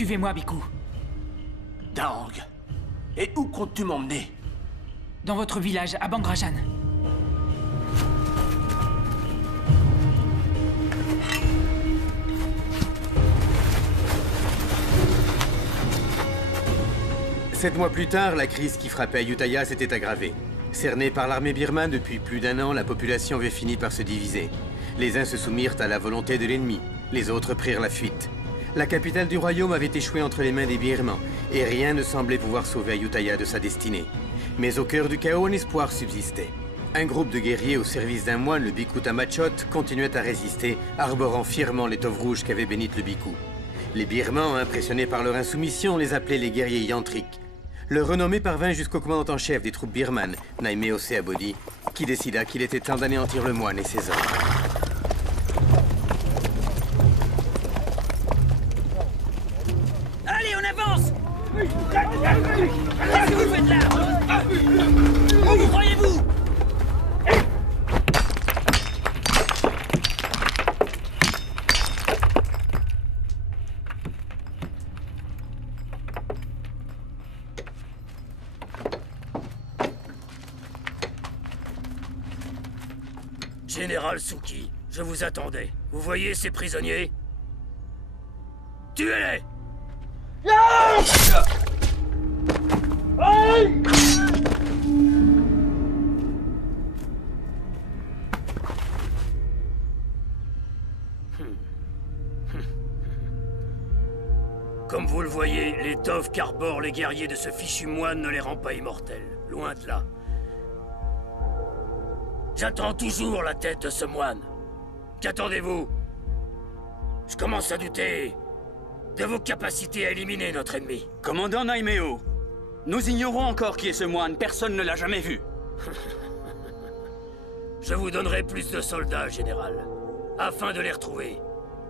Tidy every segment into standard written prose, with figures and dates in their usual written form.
Suivez-moi, Biku. Dang. Et où comptes-tu m'emmener? Dans votre village, à Bangrajan. Sept mois plus tard, la crise qui frappait Ayutthaya s'était aggravée. Cernée par l'armée birmane depuis plus d'un an, la population avait fini par se diviser. Les uns se soumirent à la volonté de l'ennemi, les autres prirent la fuite. La capitale du royaume avait échoué entre les mains des Birmans, et rien ne semblait pouvoir sauver Ayutthaya de sa destinée. Mais au cœur du chaos, un espoir subsistait. Un groupe de guerriers au service d'un moine, le Bhikkhu Tamachot, continuait à résister, arborant fièrement l'étoffe rouge qu'avait bénite le Bhikkhu. Les Birmans, impressionnés par leur insoumission, les appelaient les guerriers yantriques. Le renommé parvint jusqu'au commandant en chef des troupes birmanes, Naimeo Seabody, qui décida qu'il était temps d'anéantir le moine et ses hommes. Allez, on avance! Qu'est-ce que vous faites là? Où vous croyez-vous? Général Suki, je vous attendais. Vous voyez ces prisonniers? Tuez-les! Comme vous le voyez, l'étoffe qu'arborent les guerriers de ce fichu moine ne les rend pas immortels. Loin de là. J'attends toujours la tête de ce moine. Qu'attendez-vous? Je commence à douter de vos capacités à éliminer notre ennemi. Commandant Naimeo, nous ignorons encore qui est ce moine. Personne ne l'a jamais vu. Je vous donnerai plus de soldats, général, afin de les retrouver.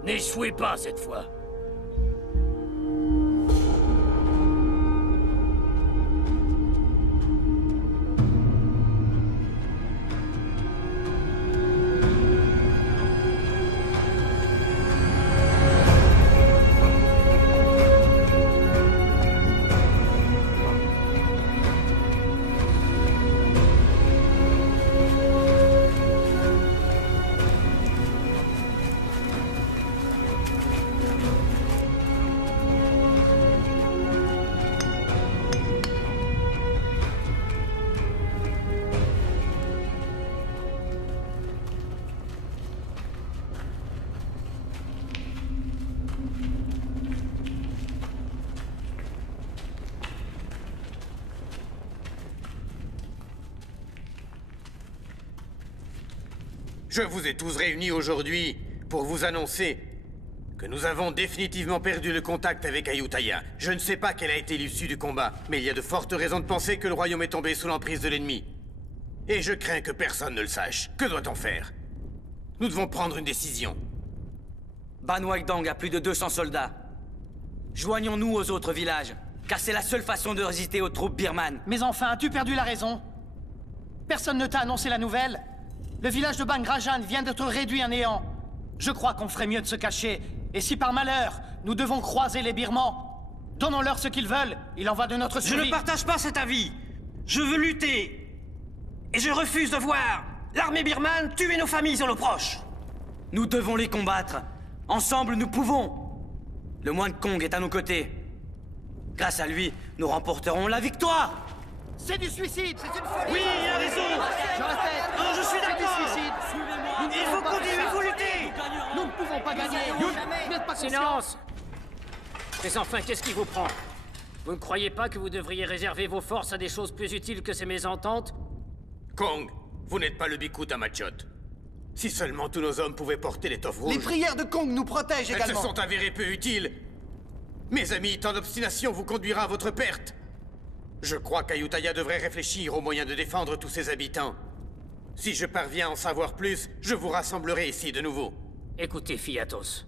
N'échouez pas cette fois. Je vous ai tous réunis aujourd'hui pour vous annoncer que nous avons définitivement perdu le contact avec Ayutthaya. Je ne sais pas quelle a été l'issue du combat, mais il y a de fortes raisons de penser que le royaume est tombé sous l'emprise de l'ennemi. Et je crains que personne ne le sache. Que doit-on faire? Nous devons prendre une décision. Ban Waidang a plus de 200 soldats. Joignons-nous aux autres villages, car c'est la seule façon de résister aux troupes birmanes. Mais enfin, as-tu perdu la raison? Personne ne t'a annoncé la nouvelle? Le village de Bangrajan vient d'être réduit à néant. Je crois qu'on ferait mieux de se cacher. Et si par malheur, nous devons croiser les Birmans, donnons-leur ce qu'ils veulent. Il en va de notre survie. Je ne partage pas cet avis. Je veux lutter. Et je refuse de voir l'armée birmane tuer nos familles et nos proches. Nous devons les combattre. Ensemble, nous pouvons. Le moine Kong est à nos côtés. Grâce à lui, nous remporterons la victoire. C'est du suicide. C'est une folie. Oui, il a raison. Je répète. Non, je suis d'accord. C'est du suicide. Il faut continuer, il faut lutter. Nous ne pouvons pas gagner. Vous n'êtes pas conscient. Silence! Mais enfin, qu'est-ce qui vous prend? Vous ne croyez pas que vous devriez réserver vos forces à des choses plus utiles que ces mésententes? Kong, vous n'êtes pas le Bhikkhu Tamachot. Si seulement tous nos hommes pouvaient porter l'étoffe rouge... Les prières de Kong nous protègent Elles également. se sont avérées peu utiles. Mes amis, tant d'obstination vous conduira à votre perte. Je crois qu'Ayutthaya devrait réfléchir aux moyens de défendre tous ses habitants. Si je parviens à en savoir plus, je vous rassemblerai ici de nouveau. Écoutez, Fiatos.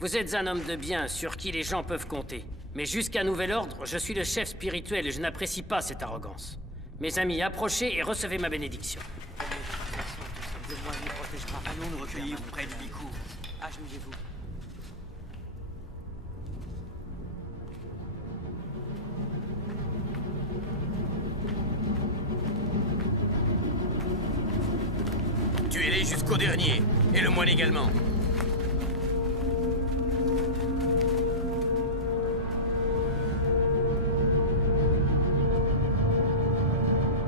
Vous êtes un homme de bien sur qui les gens peuvent compter. Mais jusqu'à nouvel ordre, je suis le chef spirituel et je n'apprécie pas cette arrogance. Mes amis, approchez et recevez ma bénédiction. Le moine nous protégera. Allons nous recueillir près du Bhikkhu. Agenouillez-vous. Tuez-les jusqu'au dernier. Et le moine également.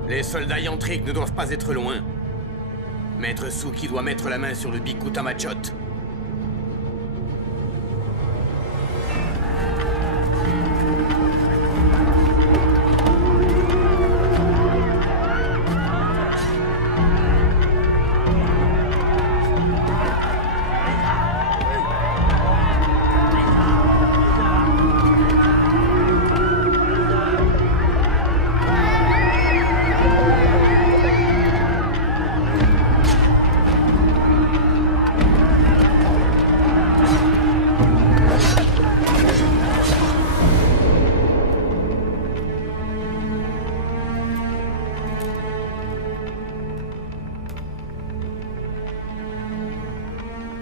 Les soldats yantriques ne doivent pas être loin. Maître Suki doit mettre la main sur le Bhikkhu Tamachot.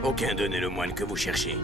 Aucun d'eux n'est le moine que vous cherchez.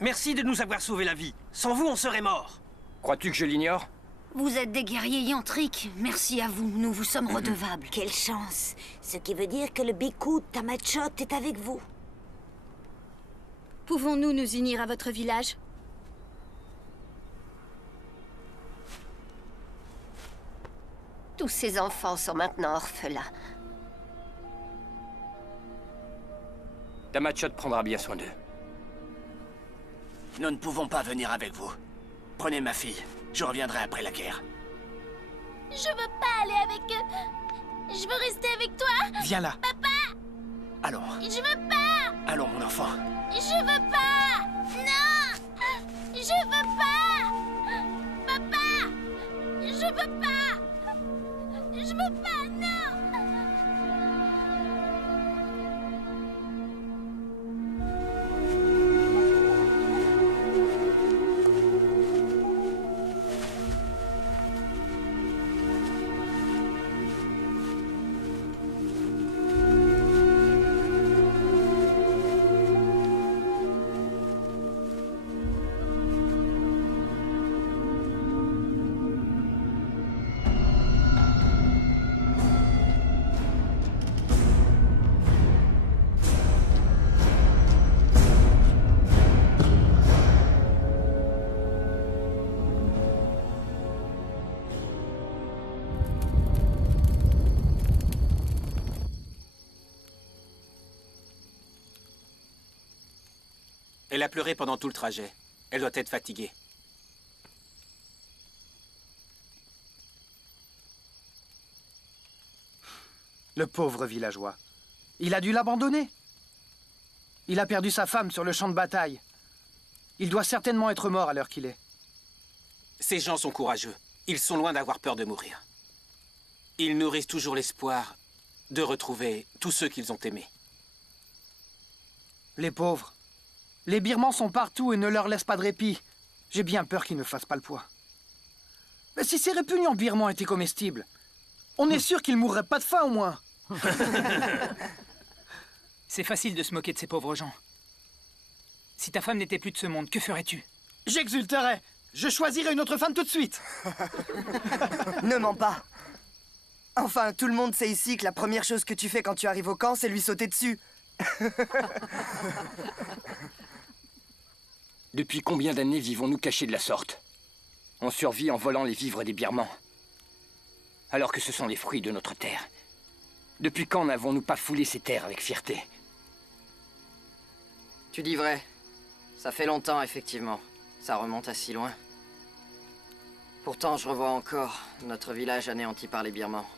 Merci de nous avoir sauvé la vie. Sans vous, on serait morts. Crois-tu que je l'ignore? Vous êtes des guerriers yantriques. Merci à vous, nous vous sommes redevables. Quelle chance. Ce qui veut dire que le Biku Tamachot est avec vous. Pouvons-nous nous unir à votre village? Tous ces enfants sont maintenant orphelins. Tamachot prendra bien soin d'eux. Nous ne pouvons pas venir avec vous. Prenez ma fille. Je reviendrai après la guerre. Je veux pas aller avec eux. Je veux rester avec toi. Viens là. Papa! Allons. Je veux pas! Allons, mon enfant. Je veux pas! Non! Je veux pas! Papa! Je veux pas! Je veux pas, non! Elle a pleuré pendant tout le trajet. Elle doit être fatiguée. Le pauvre villageois. Il a dû l'abandonner. Il a perdu sa femme sur le champ de bataille. Il doit certainement être mort à l'heure qu'il est. Ces gens sont courageux. Ils sont loin d'avoir peur de mourir. Ils nourrissent toujours l'espoir de retrouver tous ceux qu'ils ont aimés. Les pauvres. Les Birmans sont partout et ne leur laissent pas de répit. J'ai bien peur qu'ils ne fassent pas le poids. Mais si ces répugnants birmans étaient comestibles, on est sûr qu'ils mourraient pas de faim au moins. C'est facile de se moquer de ces pauvres gens. Si ta femme n'était plus de ce monde, que ferais-tu? J'exulterais. Je choisirais une autre femme tout de suite. Ne mens pas. Enfin, tout le monde sait ici que la première chose que tu fais quand tu arrives au camp, c'est lui sauter dessus. Depuis combien d'années vivons-nous cachés de la sorte? On survit en volant les vivres des Birmans. Alors que ce sont les fruits de notre terre. Depuis quand n'avons-nous pas foulé ces terres avec fierté? Tu dis vrai. Ça fait longtemps, effectivement. Ça remonte à si loin. Pourtant, je revois encore notre village anéanti par les Birmans.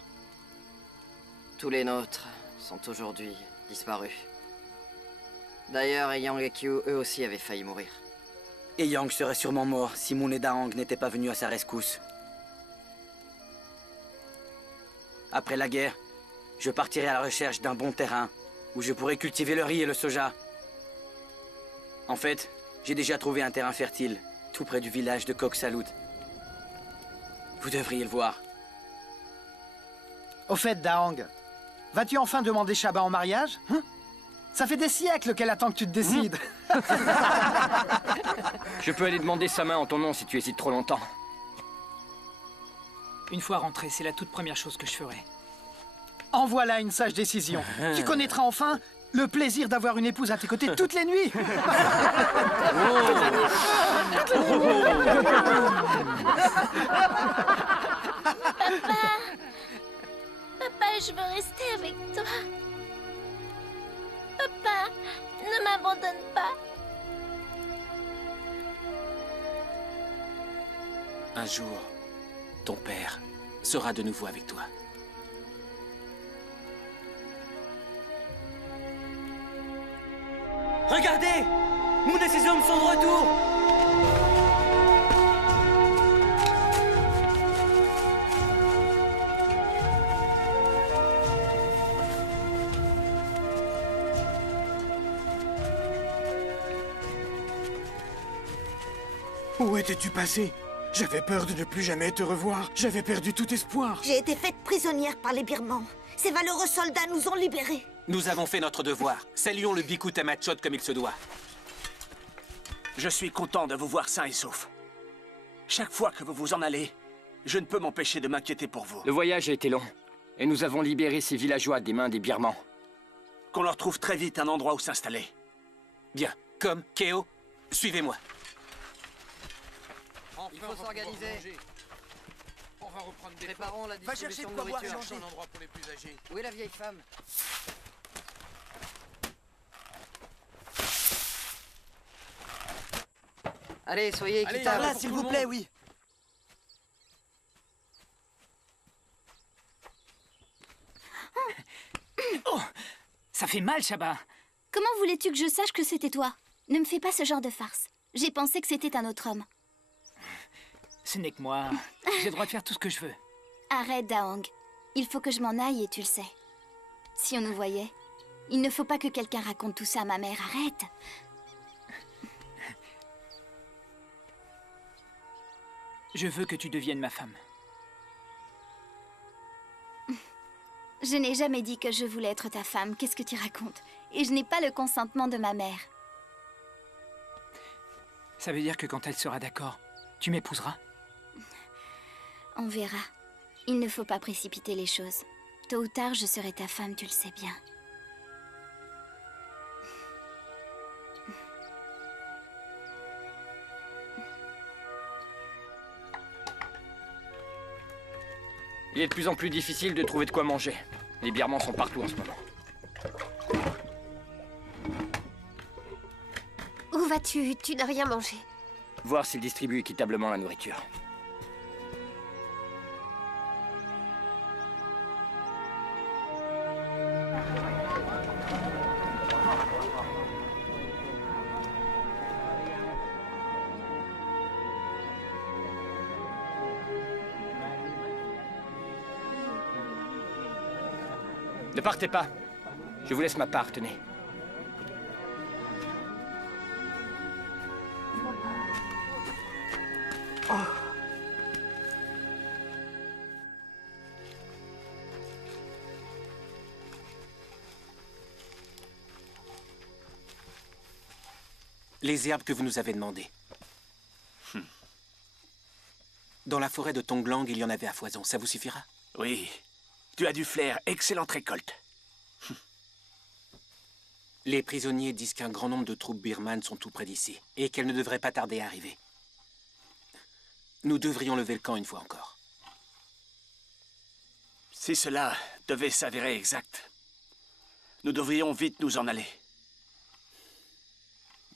Tous les nôtres sont aujourd'hui disparus. D'ailleurs, Eyang et Kyu, eux aussi, avaient failli mourir. Eyang serait sûrement mort si Moon et Daang n'étaient pas venus à sa rescousse. Après la guerre, je partirai à la recherche d'un bon terrain où je pourrai cultiver le riz et le soja En fait, j'ai déjà trouvé un terrain fertile, tout près du village de Koksalut. Vous devriez le voir. Au fait, Daang, vas-tu enfin demander Shaba en mariage? Hein? Ça fait des siècles qu'elle attend que tu te décides. Je peux aller demander sa main en ton nom si tu hésites trop longtemps. Une fois rentré, c'est la toute première chose que je ferai. En voilà une sage décision. Tu connaîtras enfin le plaisir d'avoir une épouse à tes côtés toutes les nuits. Papa, je veux rester avec toi. Papa, ne m'abandonne pas. Un jour, ton père sera de nouveau avec toi. Regardez! Moon et ses hommes sont de retour! Où étais-tu passé? J'avais peur de ne plus jamais te revoir. J'avais perdu tout espoir. J'ai été faite prisonnière par les Birmans. Ces valeureux soldats nous ont libérés. Nous avons fait notre devoir. Saluons le Bhikkhu Tamachot comme il se doit. Je suis content de vous voir sain et sauf. Chaque fois que vous vous en allez, je ne peux m'empêcher de m'inquiéter pour vous. Le voyage a été long, et nous avons libéré ces villageois des mains des Birmans. Qu'on leur trouve très vite un endroit où s'installer. Bien. Comme, Keo, suivez-moi. Il faut s'organiser. On va reprendre des Préparons la distribution de nourriture. un endroit pour les plus âgés. Où est la vieille femme? Allez, soyez équitables. Là, s'il vous plaît, oui. Oh, ça fait mal, Shaba. Comment voulais-tu que je sache que c'était toi? Ne me fais pas ce genre de farce. J'ai pensé que c'était un autre homme. Ce n'est que moi. J'ai le droit de faire tout ce que je veux. Arrête, Daang. Il faut que je m'en aille et tu le sais. Si on nous voyait, il ne faut pas que quelqu'un raconte tout ça à ma mère. Arrête. Je veux que tu deviennes ma femme. Je n'ai jamais dit que je voulais être ta femme. Qu'est-ce que tu racontes? Et je n'ai pas le consentement de ma mère. Ça veut dire que quand elle sera d'accord, tu m'épouseras? On verra. Il ne faut pas précipiter les choses. Tôt ou tard, je serai ta femme, tu le sais bien. Il est de plus en plus difficile de trouver de quoi manger. Les Birmans sont partout en ce moment. Où vas-tu? Tu n'as rien mangé. Voir s'ils distribuent équitablement la nourriture. Ne partez pas. Je vous laisse ma part, tenez. Oh. Les herbes que vous nous avez demandées. Dans la forêt de Tonglang, il y en avait à foison. Ça vous suffira? Oui. Tu as du flair. Excellente récolte. Les prisonniers disent qu'un grand nombre de troupes birmanes sont tout près d'ici et qu'elles ne devraient pas tarder à arriver. Nous devrions lever le camp une fois encore. Si cela devait s'avérer exact, nous devrions vite nous en aller.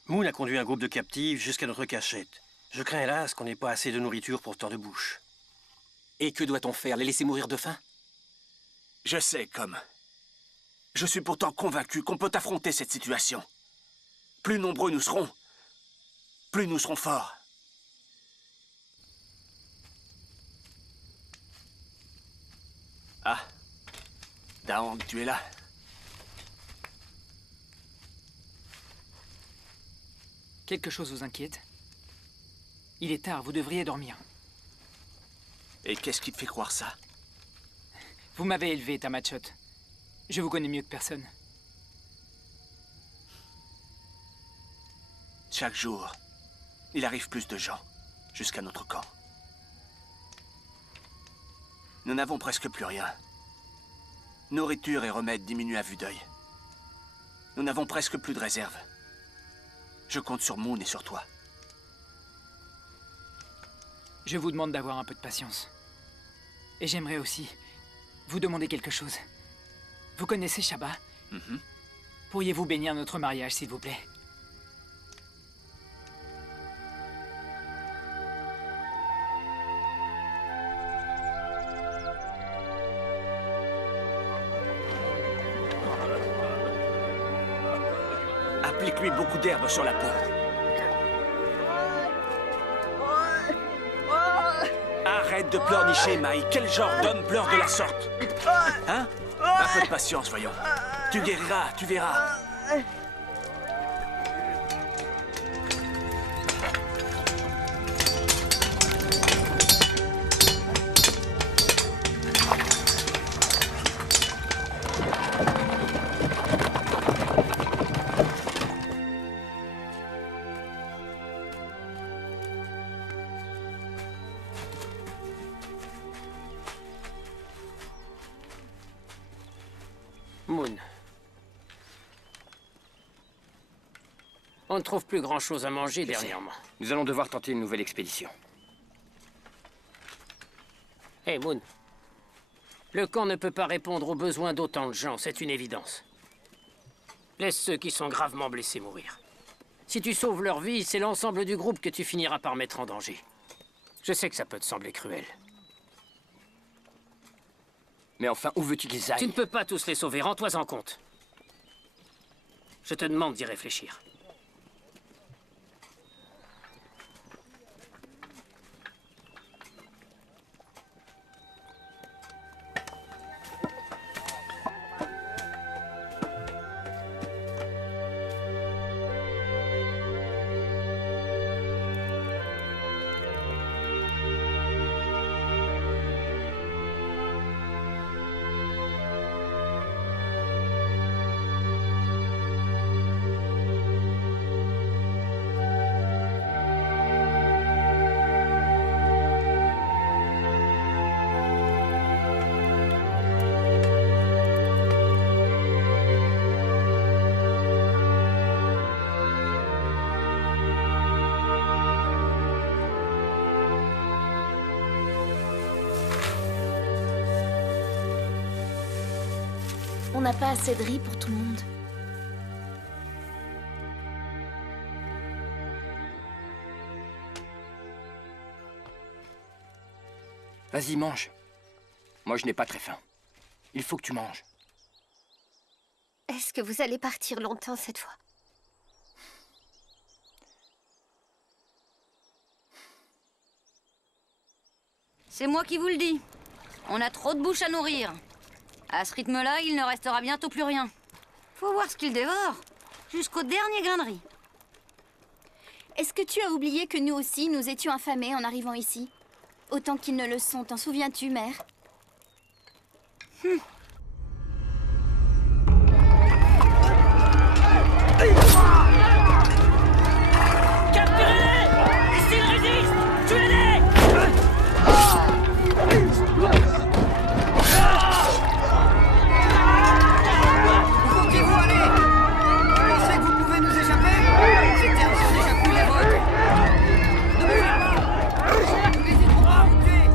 Moon a conduit un groupe de captifs jusqu'à notre cachette. Je crains hélas qu'on n'ait pas assez de nourriture pour tant de bouche. Et que doit-on faire? Les laisser mourir de faim? Je sais, comme. Je suis pourtant convaincu qu'on peut affronter cette situation. Plus nombreux nous serons, plus nous serons forts. Ah, Daang, tu es là. Quelque chose vous inquiète? Il est tard, vous devriez dormir. Et qu'est-ce qui te fait croire ça? Vous m'avez élevé, Tamachot. Je vous connais mieux que personne. Chaque jour, il arrive plus de gens jusqu'à notre camp. Nous n'avons presque plus rien. Nourriture et remèdes diminuent à vue d'œil. Nous n'avons presque plus de réserve. Je compte sur Moon et sur toi. Je vous demande d'avoir un peu de patience. Et j'aimerais aussi vous demander quelque chose. Vous connaissez Shaba? Pourriez-vous bénir notre mariage, s'il vous plaît? Applique-lui beaucoup d'herbe sur la peau. Arrête de pleurnicher, Mai. Quel genre d'homme pleure de la sorte? Hein? Un peu de patience, voyons. Tu guériras, tu verras. Moon. On ne trouve plus grand-chose à manger dernièrement. Nous allons devoir tenter une nouvelle expédition. Hé, Moon. Le camp ne peut pas répondre aux besoins d'autant de gens, c'est une évidence. Laisse ceux qui sont gravement blessés mourir. Si tu sauves leur vie, c'est l'ensemble du groupe que tu finiras par mettre en danger. Je sais que ça peut te sembler cruel. Mais enfin, où veux-tu qu'ils aillent? Tu ne peux pas tous les sauver, rends-toi en compte. Je te demande d'y réfléchir. On n'a pas assez de riz pour tout le monde. Vas-y, mange. Moi, je n'ai pas très faim. Il faut que tu manges. Est-ce que vous allez partir longtemps cette fois? C'est moi qui vous le dis. On a trop de bouches à nourrir. À ce rythme-là, il ne restera bientôt plus rien. Faut voir ce qu'il dévore. Jusqu'au dernier grain de riz. Est-ce que tu as oublié que nous aussi, nous étions affamés en arrivant ici? Autant qu'ils ne le sont, t'en souviens-tu, mère? Capturez-les! Et s'ils résistent, tuez-les! Où comptez-vous aller? Vous pensez que vous pouvez nous échapper? Ces terres sont déjà plus les vôtres. Ne bougez pas! Nous n'hésiterons pas à vous tuer!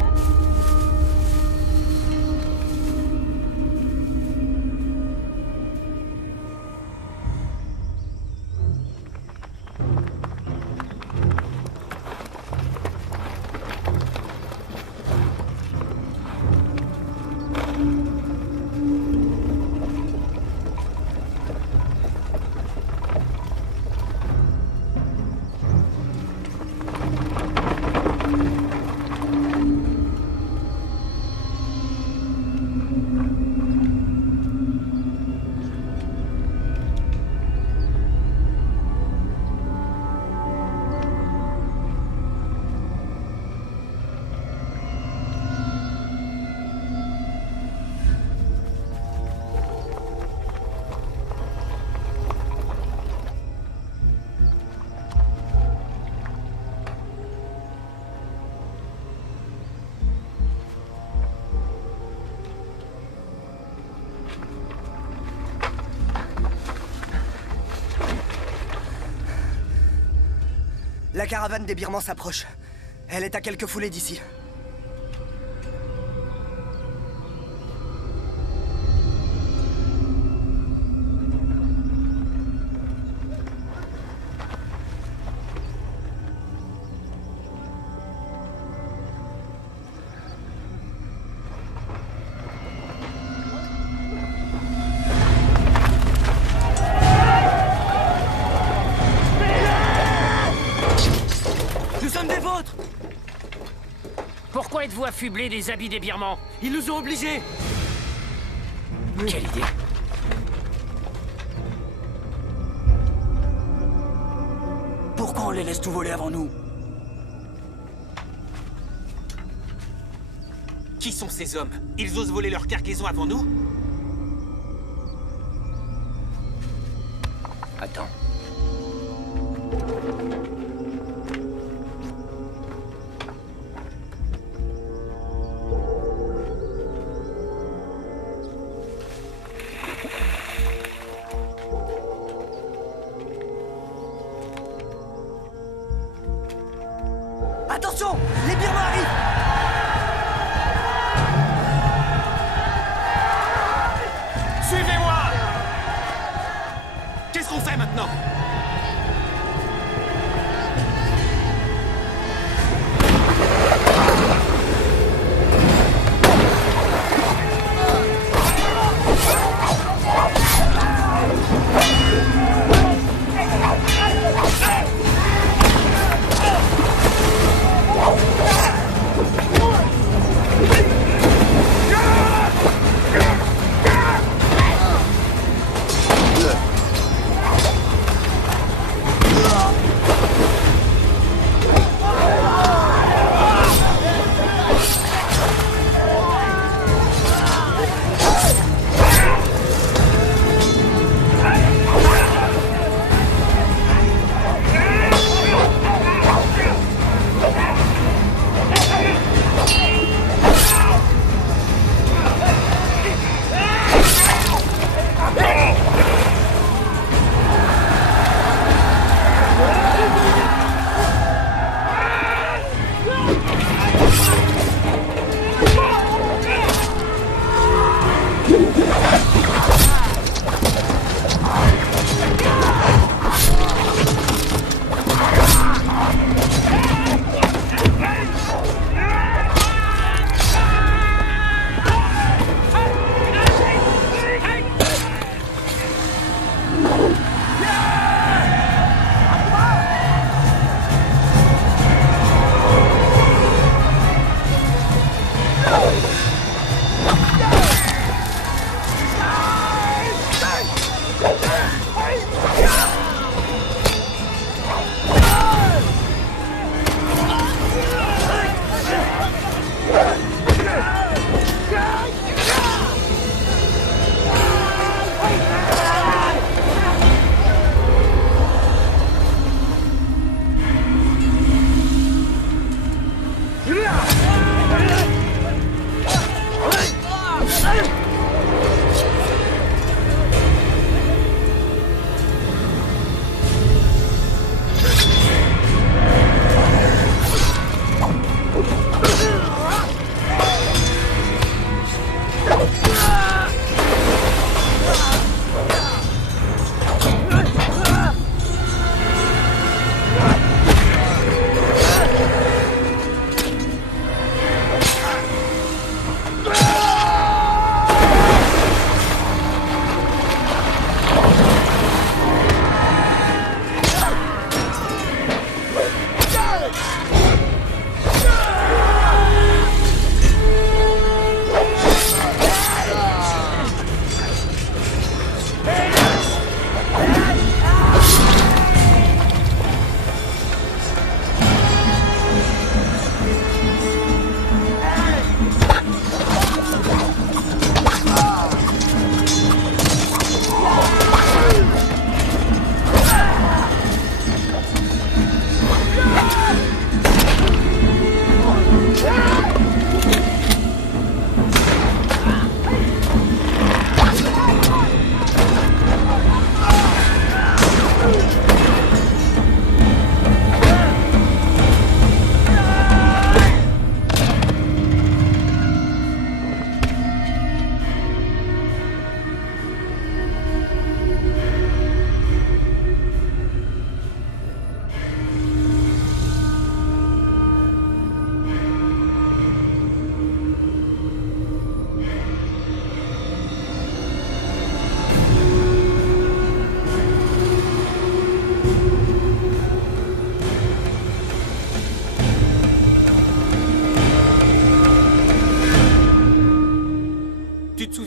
La caravane des Birmans s'approche. Elle est à quelques foulées d'ici. Pourquoi êtes-vous affublés des habits des Birmans? Ils nous ont obligés. Quelle idée. Pourquoi on les laisse tout voler avant nous? Qui sont ces hommes? Ils osent voler leur cargaison avant nous? Attends. Attention! Les Birmans arrivent! Suivez-moi! Qu'est-ce qu'on fait maintenant?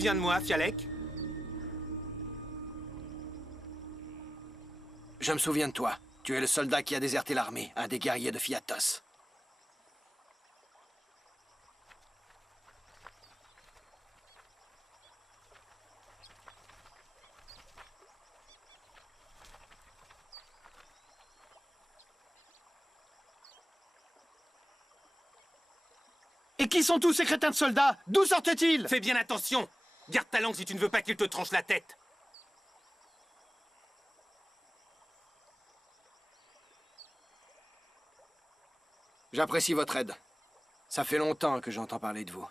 souviens de moi, Fialek? Je me souviens de toi. Tu es le soldat qui a déserté l'armée, un des guerriers de Fiatos. Et qui sont tous ces crétins de soldats? D'où sortent-ils? Fais bien attention! Garde ta langue si tu ne veux pas qu'il te tranche la tête. J'apprécie votre aide. Ça fait longtemps que j'entends parler de vous.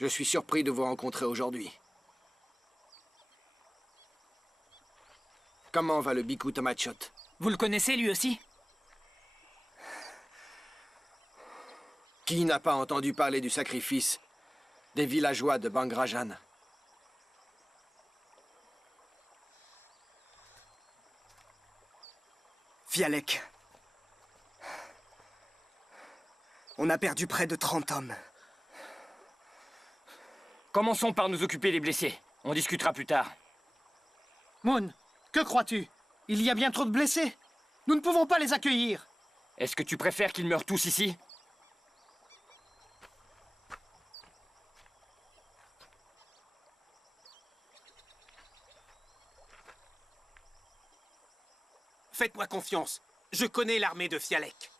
Je suis surpris de vous rencontrer aujourd'hui. Comment va le Biku Tamachot? Vous le connaissez, lui aussi? Qui n'a pas entendu parler du sacrifice des villageois de Bangrajan? Fialek. On a perdu près de 30 hommes. Commençons par nous occuper des blessés. On discutera plus tard. Moon, que crois-tu? Il y a bien trop de blessés. Nous ne pouvons pas les accueillir. Est-ce que tu préfères qu'ils meurent tous ici? Faites-moi confiance. Je connais l'armée de Fialek.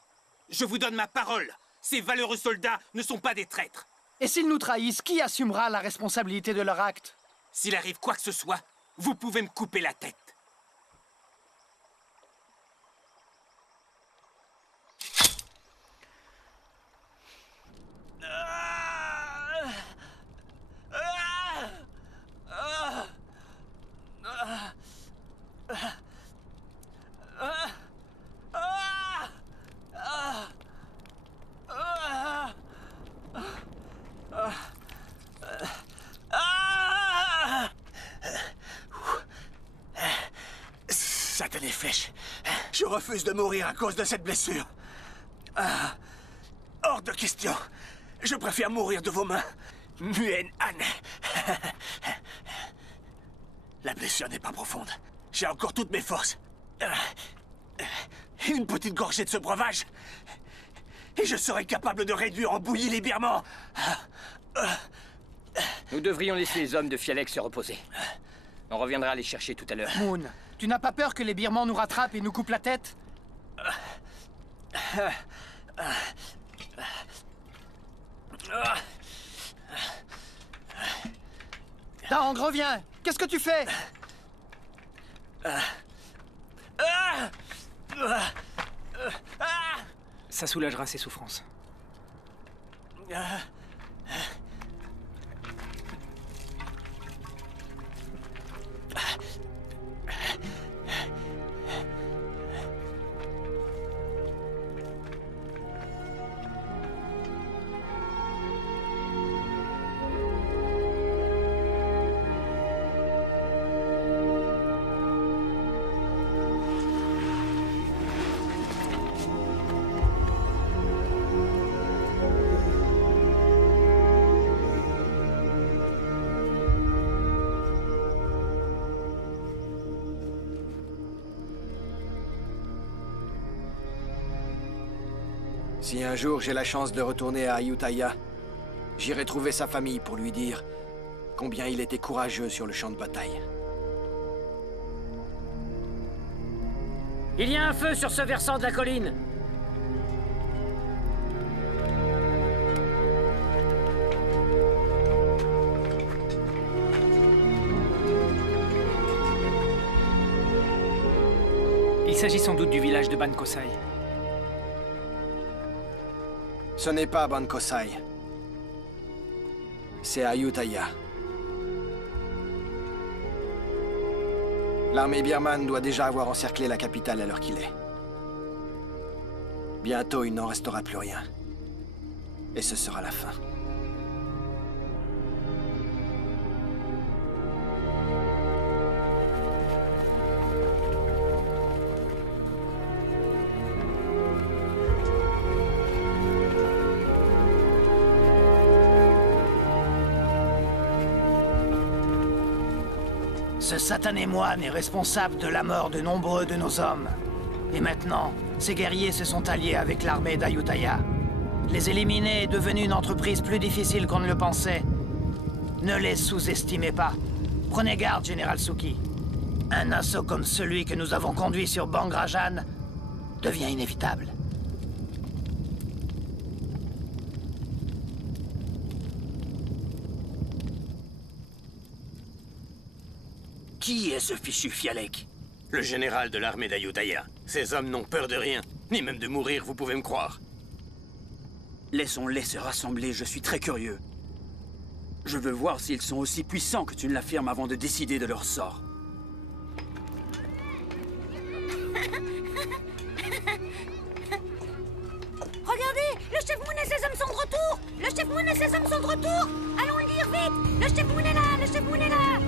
Je vous donne ma parole. Ces valeureux soldats ne sont pas des traîtres. Et s'ils nous trahissent, qui assumera la responsabilité de leur acte? S'il arrive quoi que ce soit, vous pouvez me couper la tête. Satanées flèches. Je refuse de mourir à cause de cette blessure. Hors de question. Je préfère mourir de vos mains. Muen Han. La blessure n'est pas profonde. J'ai encore toutes mes forces. Une petite gorgée de ce breuvage. Et je serai capable de réduire en bouillie les birmans. Nous devrions laisser les hommes de Fialek se reposer. On reviendra les chercher tout à l'heure. Moon, tu n'as pas peur que les birmans nous rattrapent et nous coupent la tête? Daang, reviens! Qu'est-ce que tu fais? Ça soulagera ses souffrances. Si un jour j'ai la chance de retourner à Ayutthaya, j'irai trouver sa famille pour lui dire combien il était courageux sur le champ de bataille. Il y a un feu sur ce versant de la colline. Il s'agit sans doute du village de Ban Kosai. Ce n'est pas Ban Kosai. C'est Ayutthaya. L'armée birmane doit déjà avoir encerclé la capitale à l'heure qu'il est. Bientôt, il n'en restera plus rien. Et ce sera la fin. Ce satané moine est responsable de la mort de nombreux de nos hommes. Et maintenant, ces guerriers se sont alliés avec l'armée d'Ayutthaya. Les éliminer est devenu une entreprise plus difficile qu'on ne le pensait. Ne les sous-estimez pas. Prenez garde, Général Suki. Un assaut comme celui que nous avons conduit sur Bangrajan devient inévitable. Qui est ce fichu Fialek? Le général de l'armée d'Ayutthaya. Ces hommes n'ont peur de rien, ni même de mourir, vous pouvez me croire. Laissons-les se rassembler, je suis très curieux. Je veux voir s'ils sont aussi puissants que tu ne l'affirmes avant de décider de leur sort. Regardez, le chef Moon et ses hommes sont de retour. Le chef Moon et ses hommes sont de retour. Allons le dire vite. Le chef Moon est là, le chef Moon est là.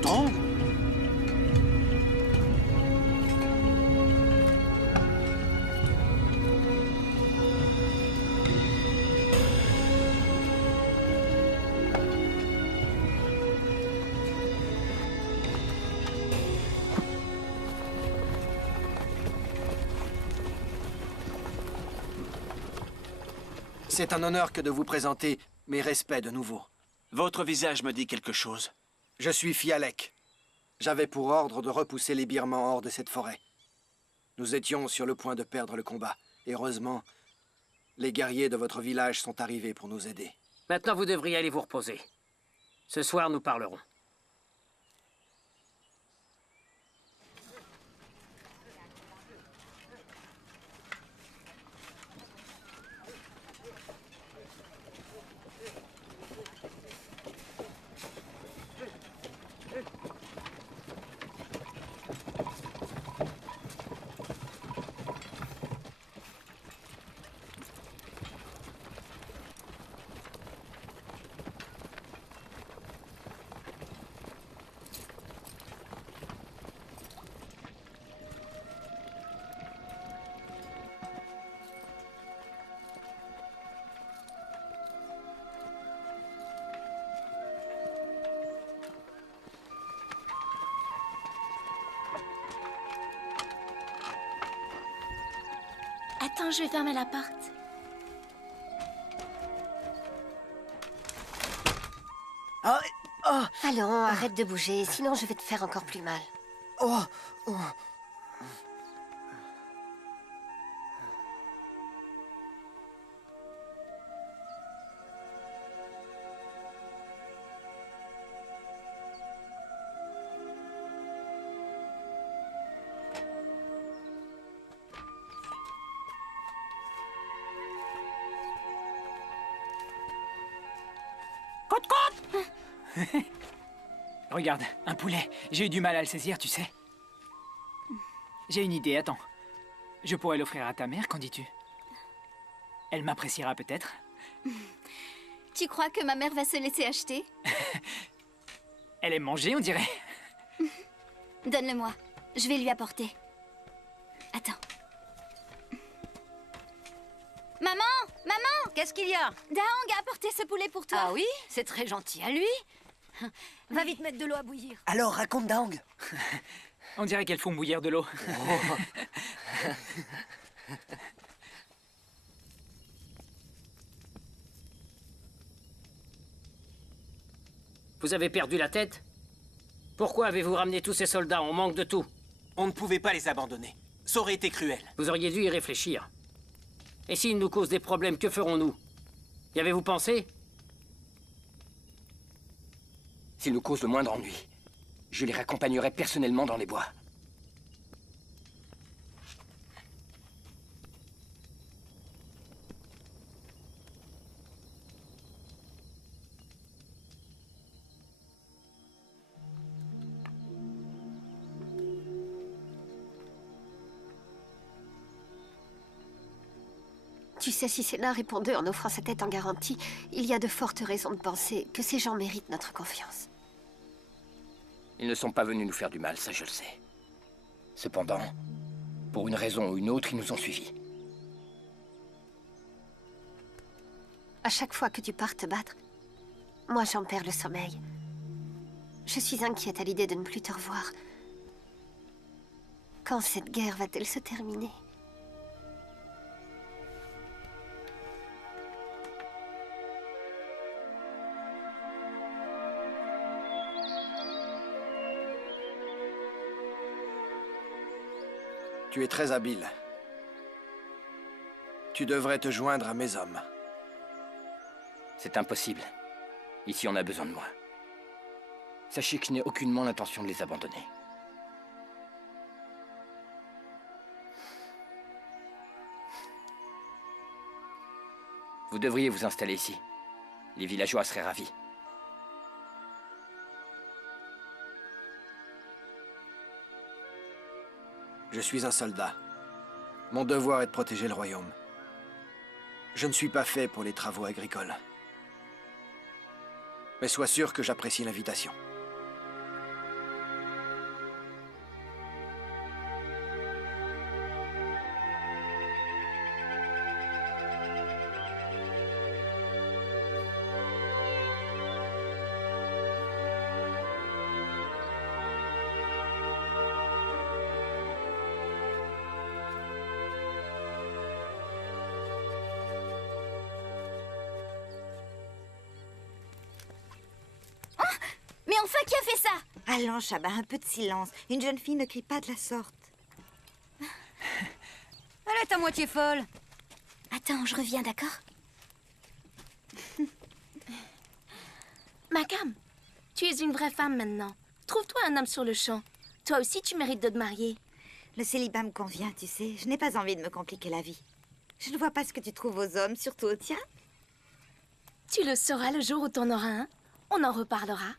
Tong? C'est un honneur que de vous présenter mes respects de nouveau. Votre visage me dit quelque chose. Je suis Fialek. J'avais pour ordre de repousser les Birmans hors de cette forêt. Nous étions sur le point de perdre le combat. Et heureusement, les guerriers de votre village sont arrivés pour nous aider. Maintenant, vous devriez aller vous reposer. Ce soir, nous parlerons. Attends, je vais fermer la porte. Allons, arrête de bouger, sinon je vais te faire encore plus mal. Regarde, un poulet. J'ai eu du mal à le saisir, tu sais. J'ai une idée, attends. Je pourrais l'offrir à ta mère, qu'en dis-tu? Elle m'appréciera peut-être. Tu crois que ma mère va se laisser acheter? Elle aime manger, on dirait. Donne-le-moi. Je vais lui apporter. Attends. Maman! Maman! Qu'est-ce qu'il y a? Daong a apporté ce poulet pour toi. Ah oui? C'est très gentil à lui. Va vite mettre de l'eau à bouillir. Alors, raconte Daong. On dirait qu'elles font bouillir de l'eau. Vous avez perdu la tête? Pourquoi avez-vous ramené tous ces soldats? On manque de tout. On ne pouvait pas les abandonner. Ça aurait été cruel. Vous auriez dû y réfléchir. Et s'ils nous causent des problèmes, que ferons-nous? Y avez-vous pensé? S'ils nous causent le moindre ennui, je les raccompagnerai personnellement dans les bois. Tu sais, si c'est l'un répondeux en offrant sa tête en garantie, il y a de fortes raisons de penser que ces gens méritent notre confiance. Ils ne sont pas venus nous faire du mal, ça je le sais. Cependant, pour une raison ou une autre, ils nous ont suivis. À chaque fois que tu pars te battre, moi j'en perds le sommeil. Je suis inquiète à l'idée de ne plus te revoir. Quand cette guerre va-t-elle se terminer? Tu es très habile. Tu devrais te joindre à mes hommes. C'est impossible. Ici, on a besoin de moi. Sachez que je n'ai aucunement l'intention de les abandonner. Vous devriez vous installer ici. Les villageois seraient ravis. Je suis un soldat. Mon devoir est de protéger le royaume. Je ne suis pas fait pour les travaux agricoles. Mais sois sûr que j'apprécie l'invitation. Mais enfin, qui a fait ça? Allons, Chaba, un peu de silence. Une jeune fille ne crie pas de la sorte. Elle est à moitié folle. Attends, je reviens, d'accord? Makam, tu es une vraie femme maintenant. Trouve-toi un homme sur le champ. Toi aussi, tu mérites de te marier. Le célibat me convient, tu sais. Je n'ai pas envie de me compliquer la vie. Je ne vois pas ce que tu trouves aux hommes, surtout aux tiens. Tu le sauras le jour où t'en auras un. On en reparlera.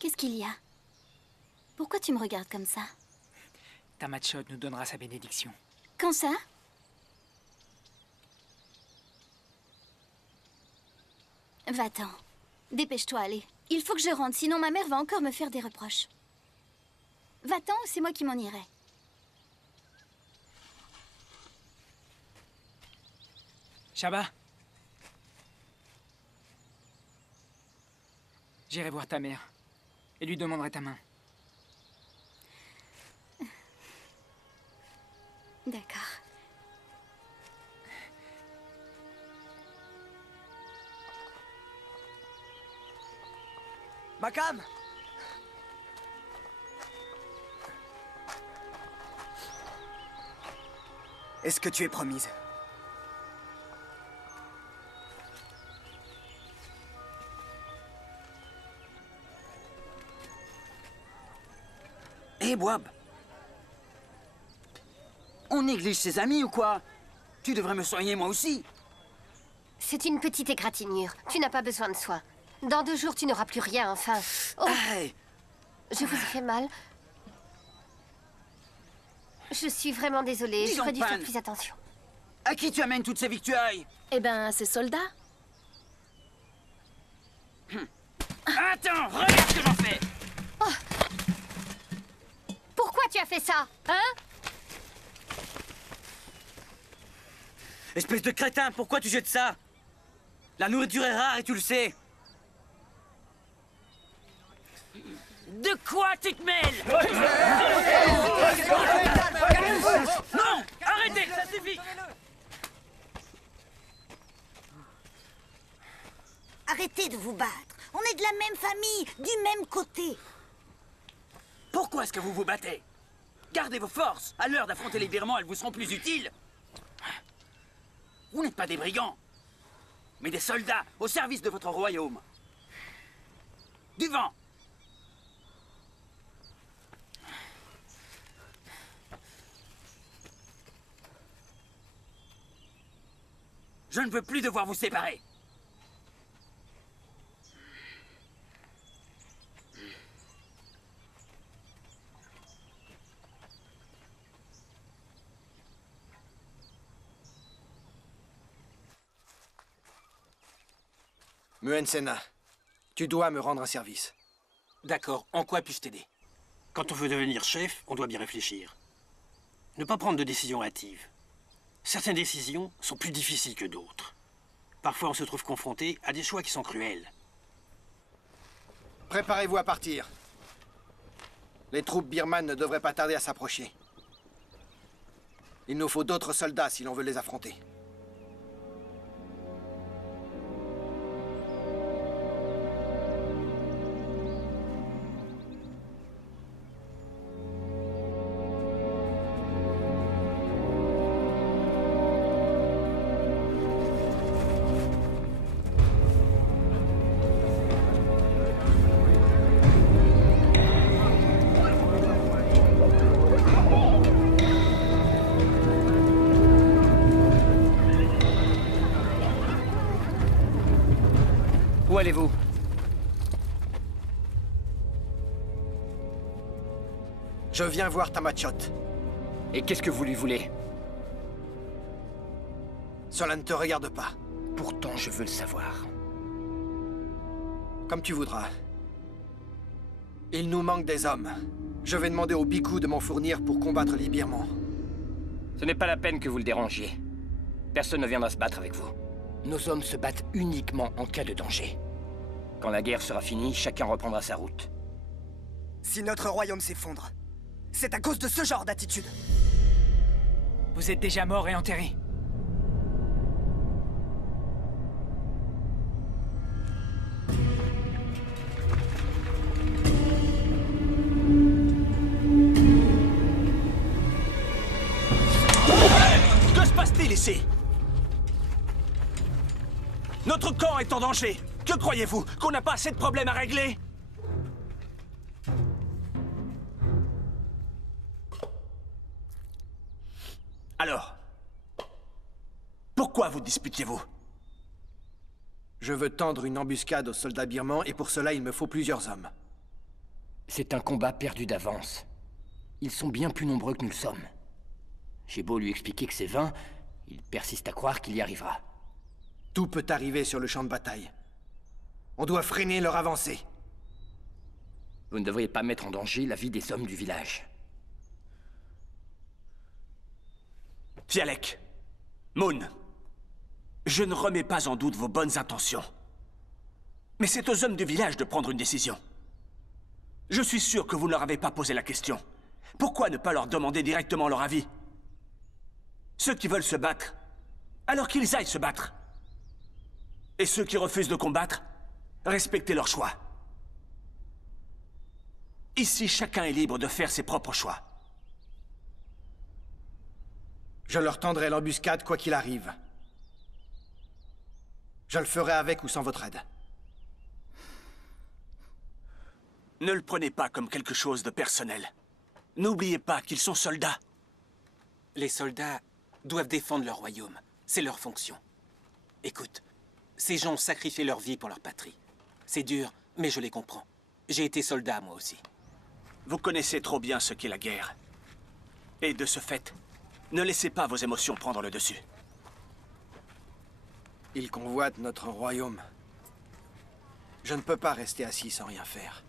Qu'est-ce qu'il y a? Pourquoi tu me regardes comme ça? Tamachod nous donnera sa bénédiction. Quand ça? Va-t'en. Dépêche-toi, allez. Il faut que je rentre, sinon ma mère va encore me faire des reproches. Va-t'en ou c'est moi qui m'en irai. Chaba. J'irai voir ta mère et lui demanderai ta main. D'accord. Makam! Est-ce que tu es promise? Hé, Boab! On néglige ses amis ou quoi? Tu devrais me soigner moi aussi. C'est une petite égratignure. Tu n'as pas besoin de soins. Dans 2 jours, tu n'auras plus rien, enfin. Oh. Hey. Je vous ai fait mal. Je suis vraiment désolée. Dis donc, J'aurais dû faire Pan. plus attention. À qui tu amènes toutes ces victuailles? Eh ben, à ces soldats. Attends, regarde ce que j'en fais! Pourquoi tu as fait ça? Hein? Espèce de crétin, pourquoi tu jettes ça? La nourriture est rare et tu le sais. De quoi tu te mêles? Non! Arrêtez, ça suffit! Arrêtez de vous battre. On est de la même famille, du même côté. Pourquoi est-ce que vous vous battez? Gardez vos forces. À l'heure d'affronter les Birmans, elles vous seront plus utiles. Vous n'êtes pas des brigands, mais des soldats au service de votre royaume. Du vent. Je ne veux plus devoir vous séparer. Muensena, tu dois me rendre un service. D'accord. En quoi puis-je t'aider? Quand on veut devenir chef, on doit bien réfléchir. ne pas prendre de décisions hâtives. Certaines décisions sont plus difficiles que d'autres. Parfois, on se trouve confronté à des choix qui sont cruels. Préparez-vous à partir. Les troupes birmanes ne devraient pas tarder à s'approcher. Il nous faut d'autres soldats si l'on veut les affronter. Où allez-vous? Je viens voir Tamachot. Et qu'est-ce que vous lui voulez? Cela ne te regarde pas. Pourtant, je veux le savoir. Comme tu voudras. Il nous manque des hommes. Je vais demander au Bhikkhu de m'en fournir pour combattre les Birmans. Ce n'est pas la peine que vous le dérangiez. Personne ne viendra se battre avec vous. Nos hommes se battent uniquement en cas de danger. Quand la guerre sera finie, chacun reprendra sa route. Si notre royaume s'effondre, c'est à cause de ce genre d'attitude. Vous êtes déjà mort et enterré. Que se passe-t-il ici? Notre camp est en danger. Que croyez-vous? Qu'on n'a pas assez de problèmes à régler? Alors, pourquoi vous disputiez-vous? Je veux tendre une embuscade aux soldats birmans et pour cela, il me faut plusieurs hommes. C'est un combat perdu d'avance. Ils sont bien plus nombreux que nous le sommes. J'ai beau lui expliquer que c'est vain, il persiste à croire qu'il y arrivera. Tout peut arriver sur le champ de bataille. On doit freiner leur avancée. Vous ne devriez pas mettre en danger la vie des hommes du village. Fialek, Moon, je ne remets pas en doute vos bonnes intentions. Mais c'est aux hommes du village de prendre une décision. Je suis sûr que vous ne leur avez pas posé la question. Pourquoi ne pas leur demander directement leur avis? Ceux qui veulent se battre, alors qu'ils aillent se battre. Et ceux qui refusent de combattre, respectez leur choix. Ici, chacun est libre de faire ses propres choix. Je leur tendrai l'embuscade quoi qu'il arrive. Je le ferai avec ou sans votre aide. Ne le prenez pas comme quelque chose de personnel. N'oubliez pas qu'ils sont soldats. Les soldats doivent défendre leur royaume. C'est leur fonction. Écoute, ces gens ont sacrifié leur vie pour leur patrie. C'est dur, mais je les comprends. J'ai été soldat, moi aussi. Vous connaissez trop bien ce qu'est la guerre. Et de ce fait, ne laissez pas vos émotions prendre le dessus. Ils convoitent notre royaume. Je ne peux pas rester assis sans rien faire.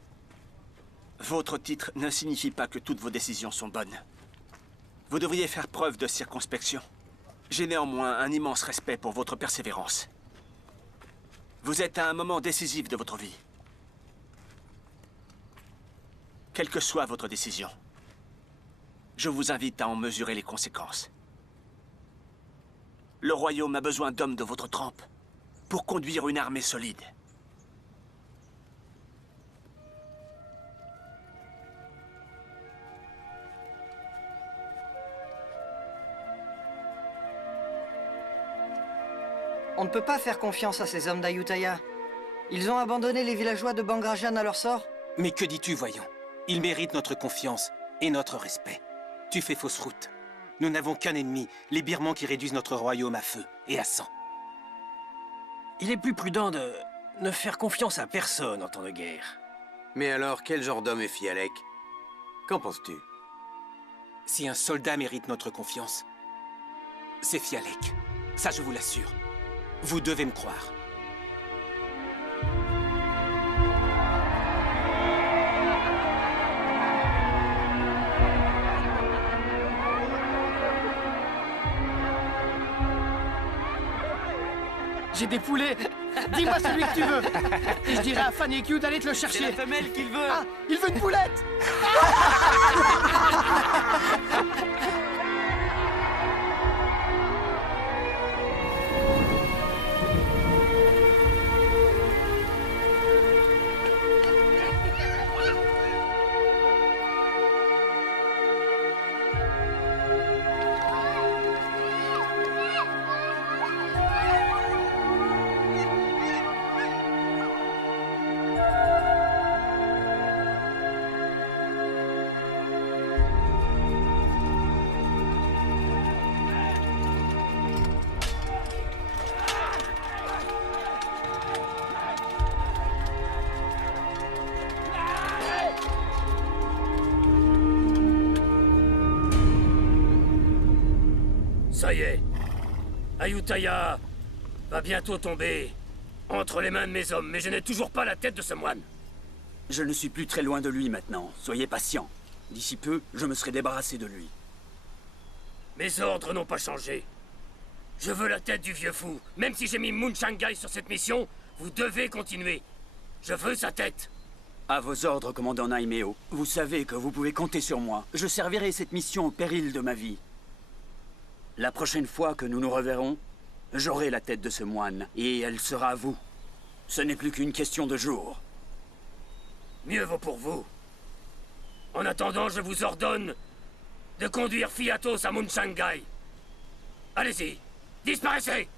Votre titre ne signifie pas que toutes vos décisions sont bonnes. Vous devriez faire preuve de circonspection. J'ai néanmoins un immense respect pour votre persévérance. Vous êtes à un moment décisif de votre vie. Quelle que soit votre décision, je vous invite à en mesurer les conséquences. Le royaume a besoin d'hommes de votre trempe pour conduire une armée solide. On ne peut pas faire confiance à ces hommes d'Ayutthaya. Ils ont abandonné les villageois de Bangrajan à leur sort. Mais que dis-tu, voyons? Ils méritent notre confiance et notre respect. Tu fais fausse route. Nous n'avons qu'un ennemi, les Birmans qui réduisent notre royaume à feu et à sang. Il est plus prudent de ne faire confiance à personne en temps de guerre. Mais alors, quel genre d'homme est Fialek? Qu'en penses-tu? Si un soldat mérite notre confiance, c'est Fialek. Ça, je vous l'assure. Vous devez me croire. J'ai des poulets. Dis-moi celui que tu veux. Et je dirai à Fanny Q d'aller te le chercher. C'est la femelle qu'il veut. Ah, il veut une poulette. Ça y est, Ayutthaya va bientôt tomber entre les mains de mes hommes, mais je n'ai toujours pas la tête de ce moine. Je ne suis plus très loin de lui maintenant. Soyez patient. D'ici peu, je me serai débarrassé de lui. Mes ordres n'ont pas changé. Je veux la tête du vieux fou. Même si j'ai mis Mun Shangai sur cette mission, vous devez continuer. Je veux sa tête. À vos ordres, commandant Naimeo. Vous savez que vous pouvez compter sur moi. Je servirai cette mission au péril de ma vie. La prochaine fois que nous nous reverrons, j'aurai la tête de ce moine, et elle sera à vous. Ce n'est plus qu'une question de jours. Mieux vaut pour vous. En attendant, je vous ordonne de conduire Fiatos à Mun Shangai. Allez-y, disparaissez!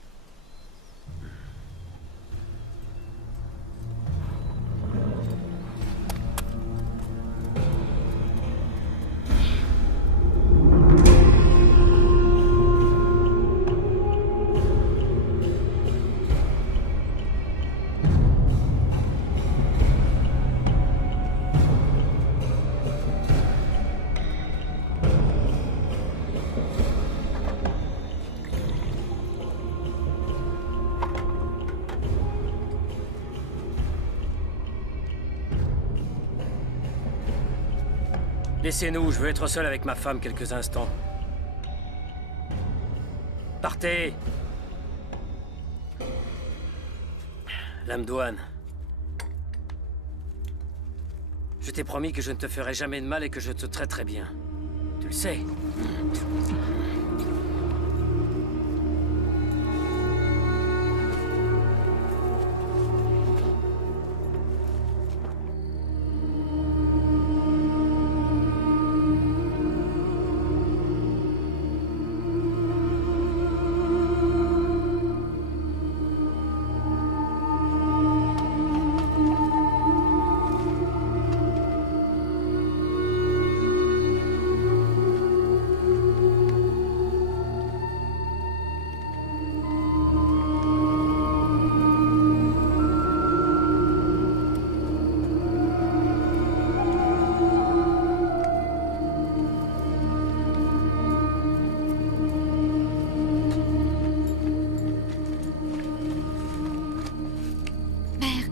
Laissez-nous, je veux être seul avec ma femme quelques instants. Partez! Lame douane. Je t'ai promis que je ne te ferai jamais de mal et que je te traiterai bien. Tu le sais.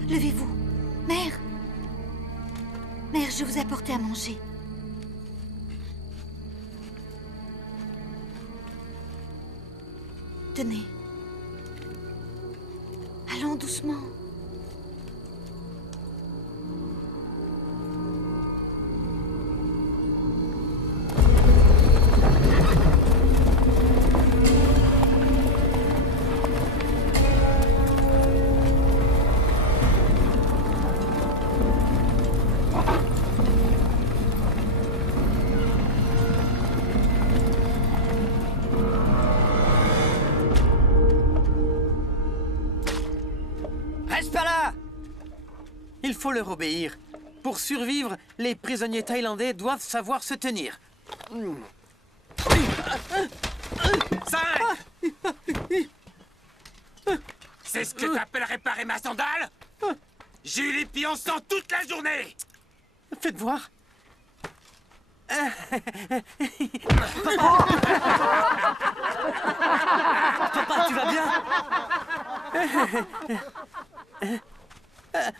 Levez-vous. Mère! Mère, je vous ai apporté à manger. Tenez. Allons doucement. Il faut leur obéir. Pour survivre, les prisonniers thaïlandais doivent savoir se tenir. 5! C'est ce que t'appelles réparer ma sandale? J'ai eu les pieds en sang toute la journée! Faites voir. Papa, tu vas bien?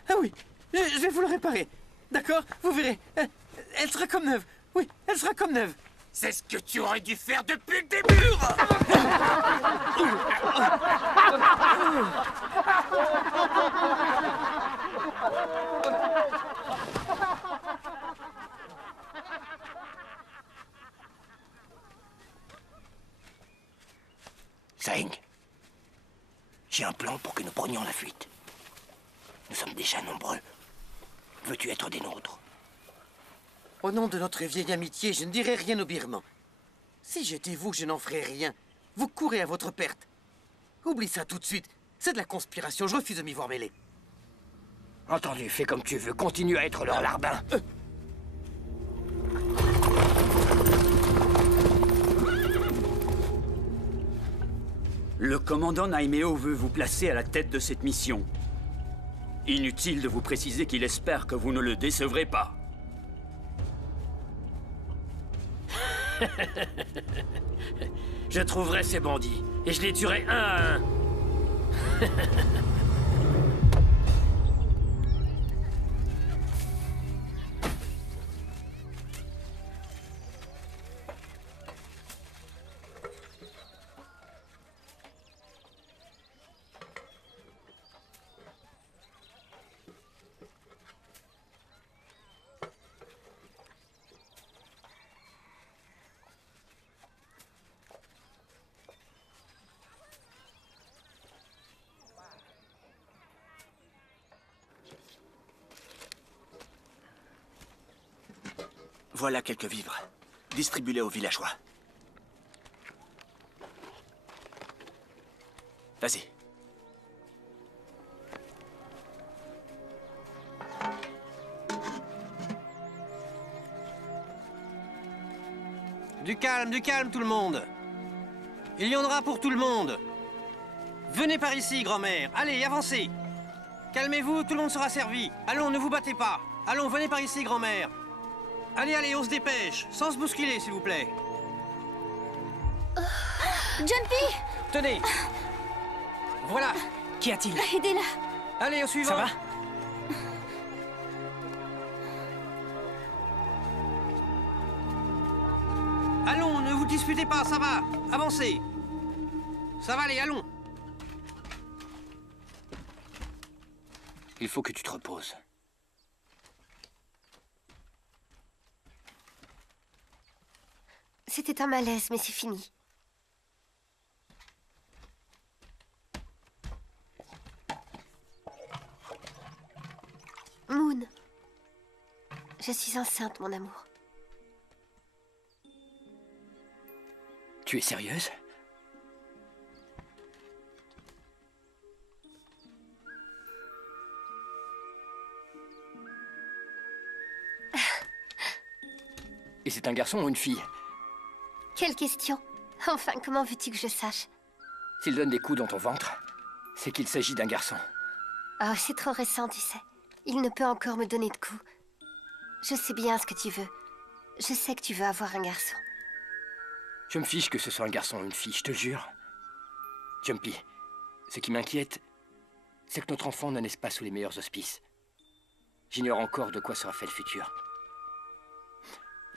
Ah oui, je vais vous le réparer. D'accord? Vous verrez. Elle sera comme neuve. Oui, elle sera comme neuve. C'est ce que tu aurais dû faire depuis le début! Saeng, j'ai un plan pour que nous prenions la fuite. Nous sommes déjà nombreux. Veux-tu être des nôtres? Au nom de notre vieille amitié, je ne dirai rien aux Birmans. Si j'étais vous, je n'en ferais rien. Vous courez à votre perte. Oublie ça tout de suite. C'est de la conspiration, je refuse de m'y voir mêler. Entendu, fais comme tu veux. Continue à être leur larbin. Le commandant Naimeo veut vous placer à la tête de cette mission. Inutile de vous préciser qu'il espère que vous ne le décevrez pas. Je trouverai ces bandits, et je les tuerai un à un. Voilà quelques vivres. Distribue-les aux villageois. Vas-y. Du calme tout le monde. Il y en aura pour tout le monde. Venez par ici, grand-mère. Allez, avancez. Calmez-vous, tout le monde sera servi. Allons, ne vous battez pas. Allons, venez par ici, grand-mère. Allez, allez, on se dépêche. Sans se bousculer, s'il vous plaît. Jumpy! Tenez. Voilà. Qu'y a-t-il? Aidez-la. Allez, au suivant. Ça va? Allons, ne vous disputez pas, ça va. Avancez. Ça va, allez, allons. Il faut que tu te reposes. C'était un malaise, mais c'est fini. Moon, je suis enceinte, mon amour. Tu es sérieuse? Et c'est un garçon ou une fille? Quelle question? Enfin, comment veux-tu que je sache? S'il donne des coups dans ton ventre, c'est qu'il s'agit d'un garçon. Oh, c'est trop récent, tu sais. Il ne peut encore me donner de coups. Je sais bien ce que tu veux. Je sais que tu veux avoir un garçon. Je me fiche que ce soit un garçon ou une fille, je te jure. Jumpy, ce qui m'inquiète, c'est que notre enfant ne naisse pas sous les meilleurs auspices. J'ignore encore de quoi sera fait le futur.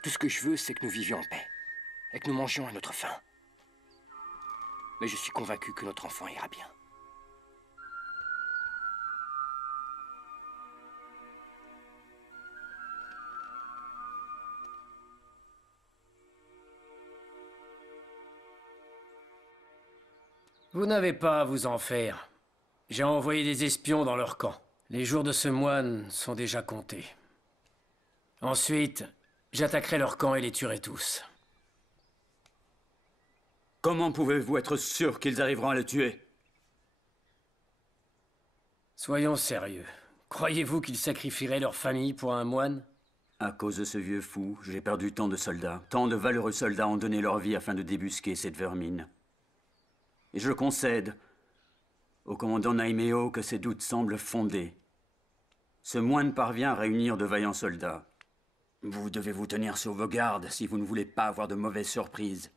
Tout ce que je veux, c'est que nous vivions en paix, et que nous mangions à notre faim. Mais je suis convaincu que notre enfant ira bien. Vous n'avez pas à vous en faire. J'ai envoyé des espions dans leur camp. Les jours de ce moine sont déjà comptés. Ensuite, j'attaquerai leur camp et les tuerai tous. Comment pouvez-vous être sûr qu'ils arriveront à le tuer? Soyons sérieux. Croyez-vous qu'ils sacrifieraient leur famille pour un moine? À cause de ce vieux fou, j'ai perdu tant de soldats. Tant de valeureux soldats ont donné leur vie afin de débusquer cette vermine. Et je concède au commandant Naimeo que ses doutes semblent fondés. Ce moine parvient à réunir de vaillants soldats. Vous devez vous tenir sur vos gardes si vous ne voulez pas avoir de mauvaises surprises.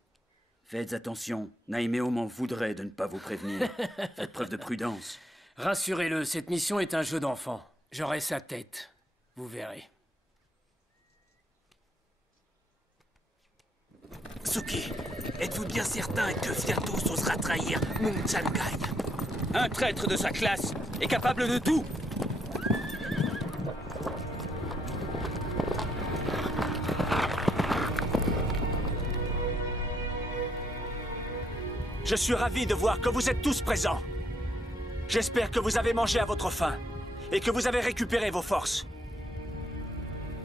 Faites attention, Naimeo m'en voudrait de ne pas vous prévenir. Faites preuve de prudence. Rassurez-le, cette mission est un jeu d'enfant. J'aurai sa tête. Vous verrez. Suki, êtes-vous bien certain que Fiatos osera trahir Munchangai? Un traître de sa classe est capable de tout. Je suis ravi de voir que vous êtes tous présents. J'espère que vous avez mangé à votre faim et que vous avez récupéré vos forces.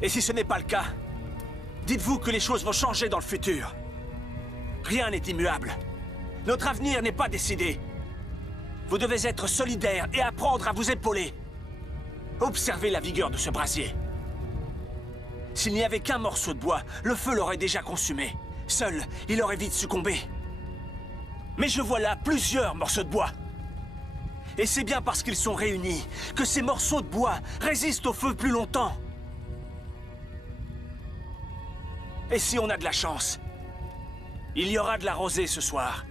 Et si ce n'est pas le cas, dites-vous que les choses vont changer dans le futur. Rien n'est immuable. Notre avenir n'est pas décidé. Vous devez être solidaires et apprendre à vous épauler. Observez la vigueur de ce brasier. S'il n'y avait qu'un morceau de bois, le feu l'aurait déjà consumé. Seul, il aurait vite succombé. Mais je vois là plusieurs morceaux de bois. Et c'est bien parce qu'ils sont réunis que ces morceaux de bois résistent au feu plus longtemps. Et si on a de la chance, il y aura de la rosée ce soir.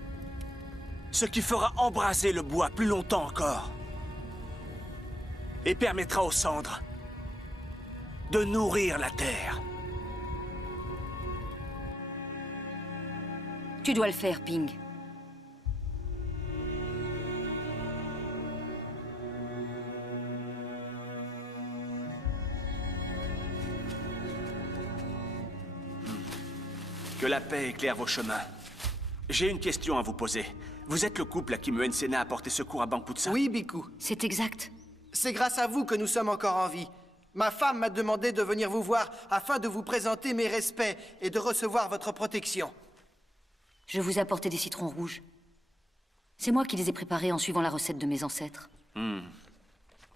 Ce qui fera embraser le bois plus longtemps encore. Et permettra aux cendres de nourrir la terre. Tu dois le faire, Ping. Que la paix éclaire vos chemins. J'ai une question à vous poser. Vous êtes le couple à qui Muensena a porté secours à Bankputsa? Oui, Biku. C'est exact. C'est grâce à vous que nous sommes encore en vie. Ma femme m'a demandé de venir vous voir afin de vous présenter mes respects et de recevoir votre protection. Je vous ai apporté des citrons rouges. C'est moi qui les ai préparés en suivant la recette de mes ancêtres.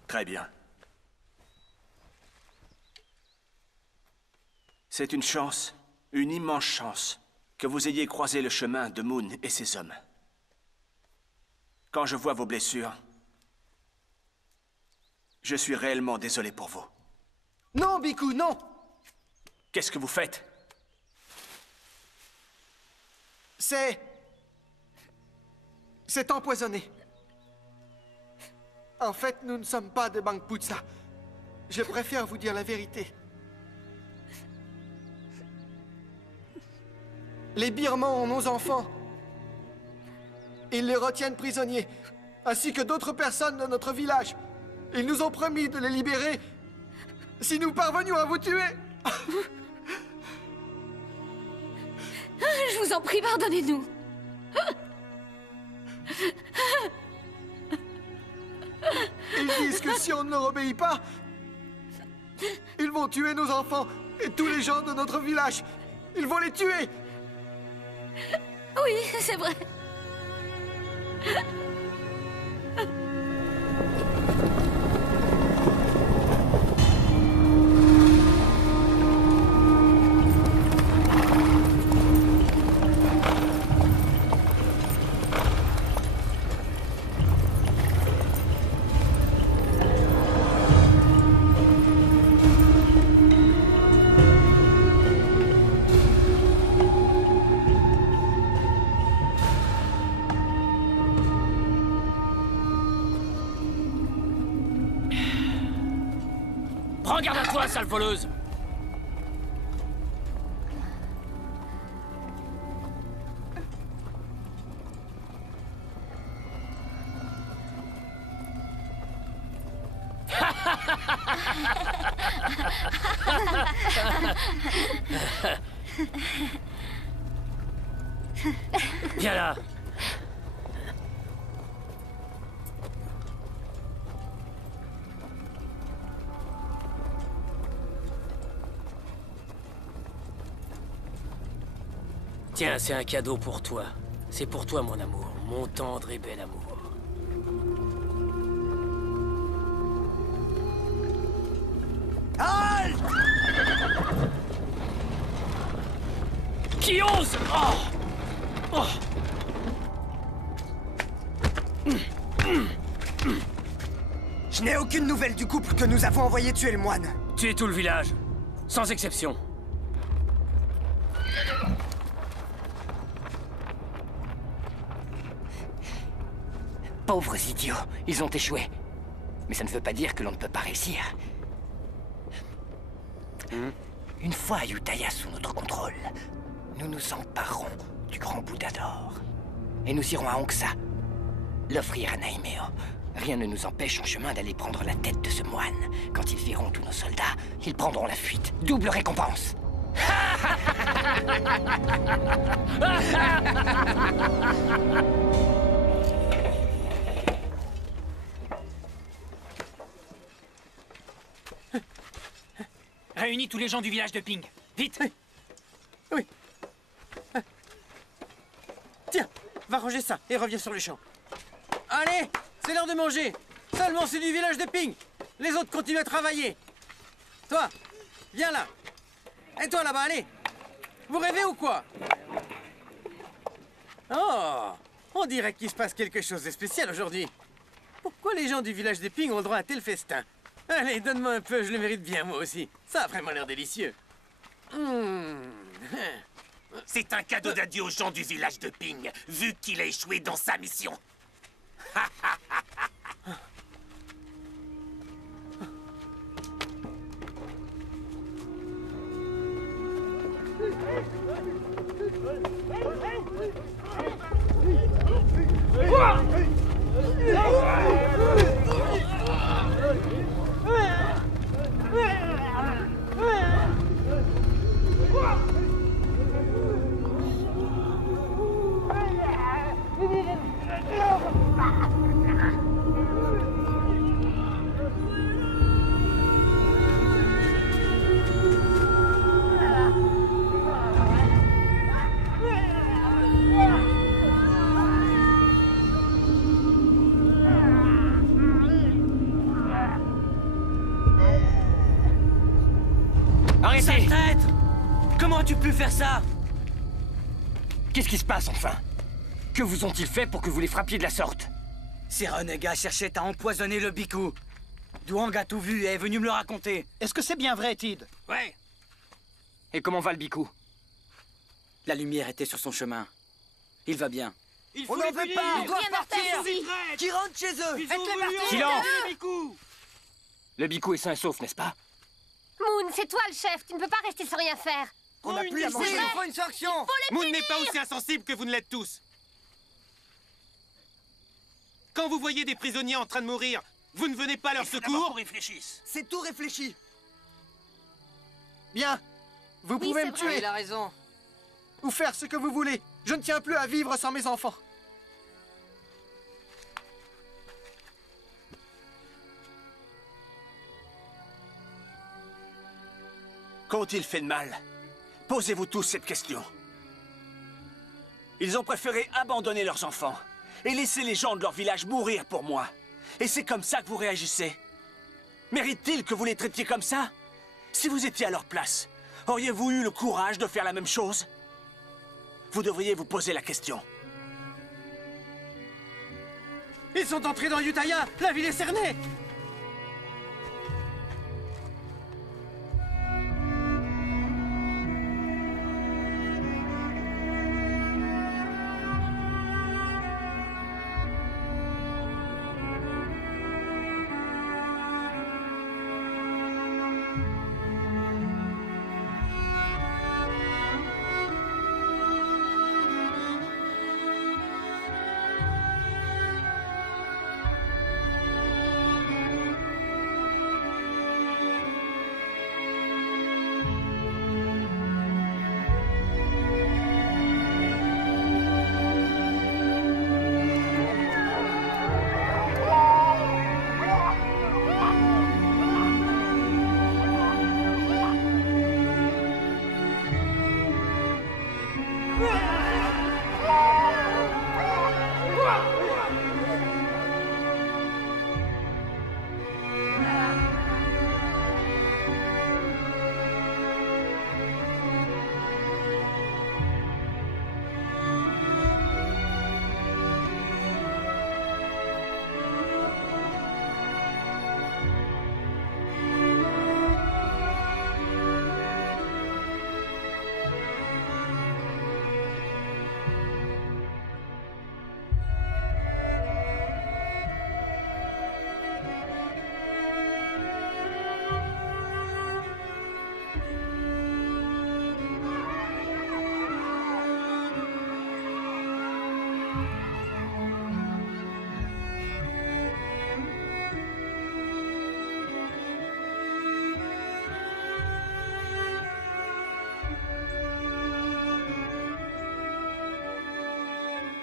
Très bien. C'est une chance, une immense chance, que vous ayez croisé le chemin de Moon et ses hommes. Quand je vois vos blessures, je suis réellement désolé pour vous. Non, Biku, non! Qu'est-ce que vous faites? C'est empoisonné. En fait, nous ne sommes pas de Bankputsa. Je préfère vous dire la vérité. Les Birmans ont nos enfants. Ils les retiennent prisonniers, ainsi que d'autres personnes de notre village. Ils nous ont promis de les libérer si nous parvenions à vous tuer. Je vous en prie, pardonnez-nous. Ils disent que si on ne leur obéit pas, ils vont tuer nos enfants et tous les gens de notre village. Ils vont les tuer. Oui, c'est vrai. Prends garde à toi, sale voleuse! Viens là! Tiens, c'est un cadeau pour toi. C'est pour toi, mon amour. Mon tendre et bel amour. Halte! Qui ose? Oh! Je n'ai aucune nouvelle du couple que nous avons envoyé tuer le moine. Tuez tout le village. Sans exception. Pauvres idiots, ils ont échoué. Mais ça ne veut pas dire que l'on ne peut pas réussir. Une fois Ayutthaya sous notre contrôle, nous nous emparerons du grand Bouddha d'or. Et nous irons à Hongsa, l'offrir à Naimeo. Rien ne nous empêche en chemin d'aller prendre la tête de ce moine. Quand ils verront tous nos soldats, ils prendront la fuite. Double récompense. Réunis tous les gens du village de Ping. Vite. Oui. Tiens, va ranger ça et reviens sur le champ. Allez, c'est l'heure de manger. Seulement c'est du village de Ping. Les autres continuent à travailler. Toi, viens là. Et toi là-bas, allez. Vous rêvez ou quoi? Oh, on dirait qu'il se passe quelque chose de spécial aujourd'hui. Pourquoi les gens du village de Ping ont le droit à un tel festin? Allez, donne-moi un peu, je le mérite bien moi aussi. Ça a vraiment l'air délicieux. C'est un cadeau d'adieu aux gens du village de Ping, vu qu'il a échoué dans sa mission. Arrêtez! Traître! Comment as-tu pu faire ça? Qu'est-ce qui se passe enfin? Que vous ont-ils fait pour que vous les frappiez de la sorte? Ces renégats cherchaient à empoisonner le Biku. Douang a tout vu et est venu me le raconter. Est-ce que c'est bien vrai, Tid? Ouais. Et comment va le Biku? La lumière était sur son chemin. Il va bien. On n'en veut pas! Ils doivent partir. Qui rentre chez eux! Faites-les partir. Silence! Le Biku est sain et sauf, n'est-ce pas? Moon, c'est toi le chef. Tu ne peux pas rester sans rien faire. On n'a plus à manger. Il faut une sanction! Moon n'est pas aussi insensible que vous ne l'êtes tous. Quand vous voyez des prisonniers en train de mourir, vous ne venez pas à leur secours? Réfléchissent. C'est tout réfléchi. Bien. Vous pouvez me tuer. Il a raison. Ou faire ce que vous voulez. Je ne tiens plus à vivre sans mes enfants. Qu'ont-ils fait de mal? Posez-vous tous cette question. Ils ont préféré abandonner leurs enfants et laisser les gens de leur village mourir pour moi. Et c'est comme ça que vous réagissez? Mérite-t-il que vous les traitiez comme ça? Si vous étiez à leur place, auriez-vous eu le courage de faire la même chose? Vous devriez vous poser la question. Ils sont entrés dans Utaya. La ville est cernée.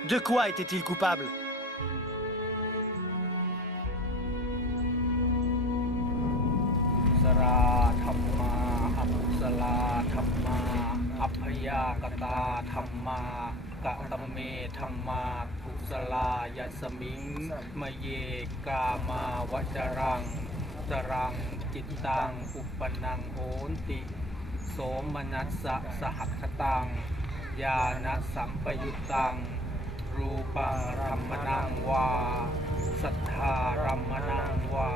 De quoi était-il coupable? ยากตาธรรมากะตะเมธรรมากุสลายัสมิงมะเยกามาวจรังจรังจิตตังอุปนังโหนติโสมนัสสะสหัคคตังญาณสัมปยุตตังรูปังรัมมนังวาสัทธารัมมนังวา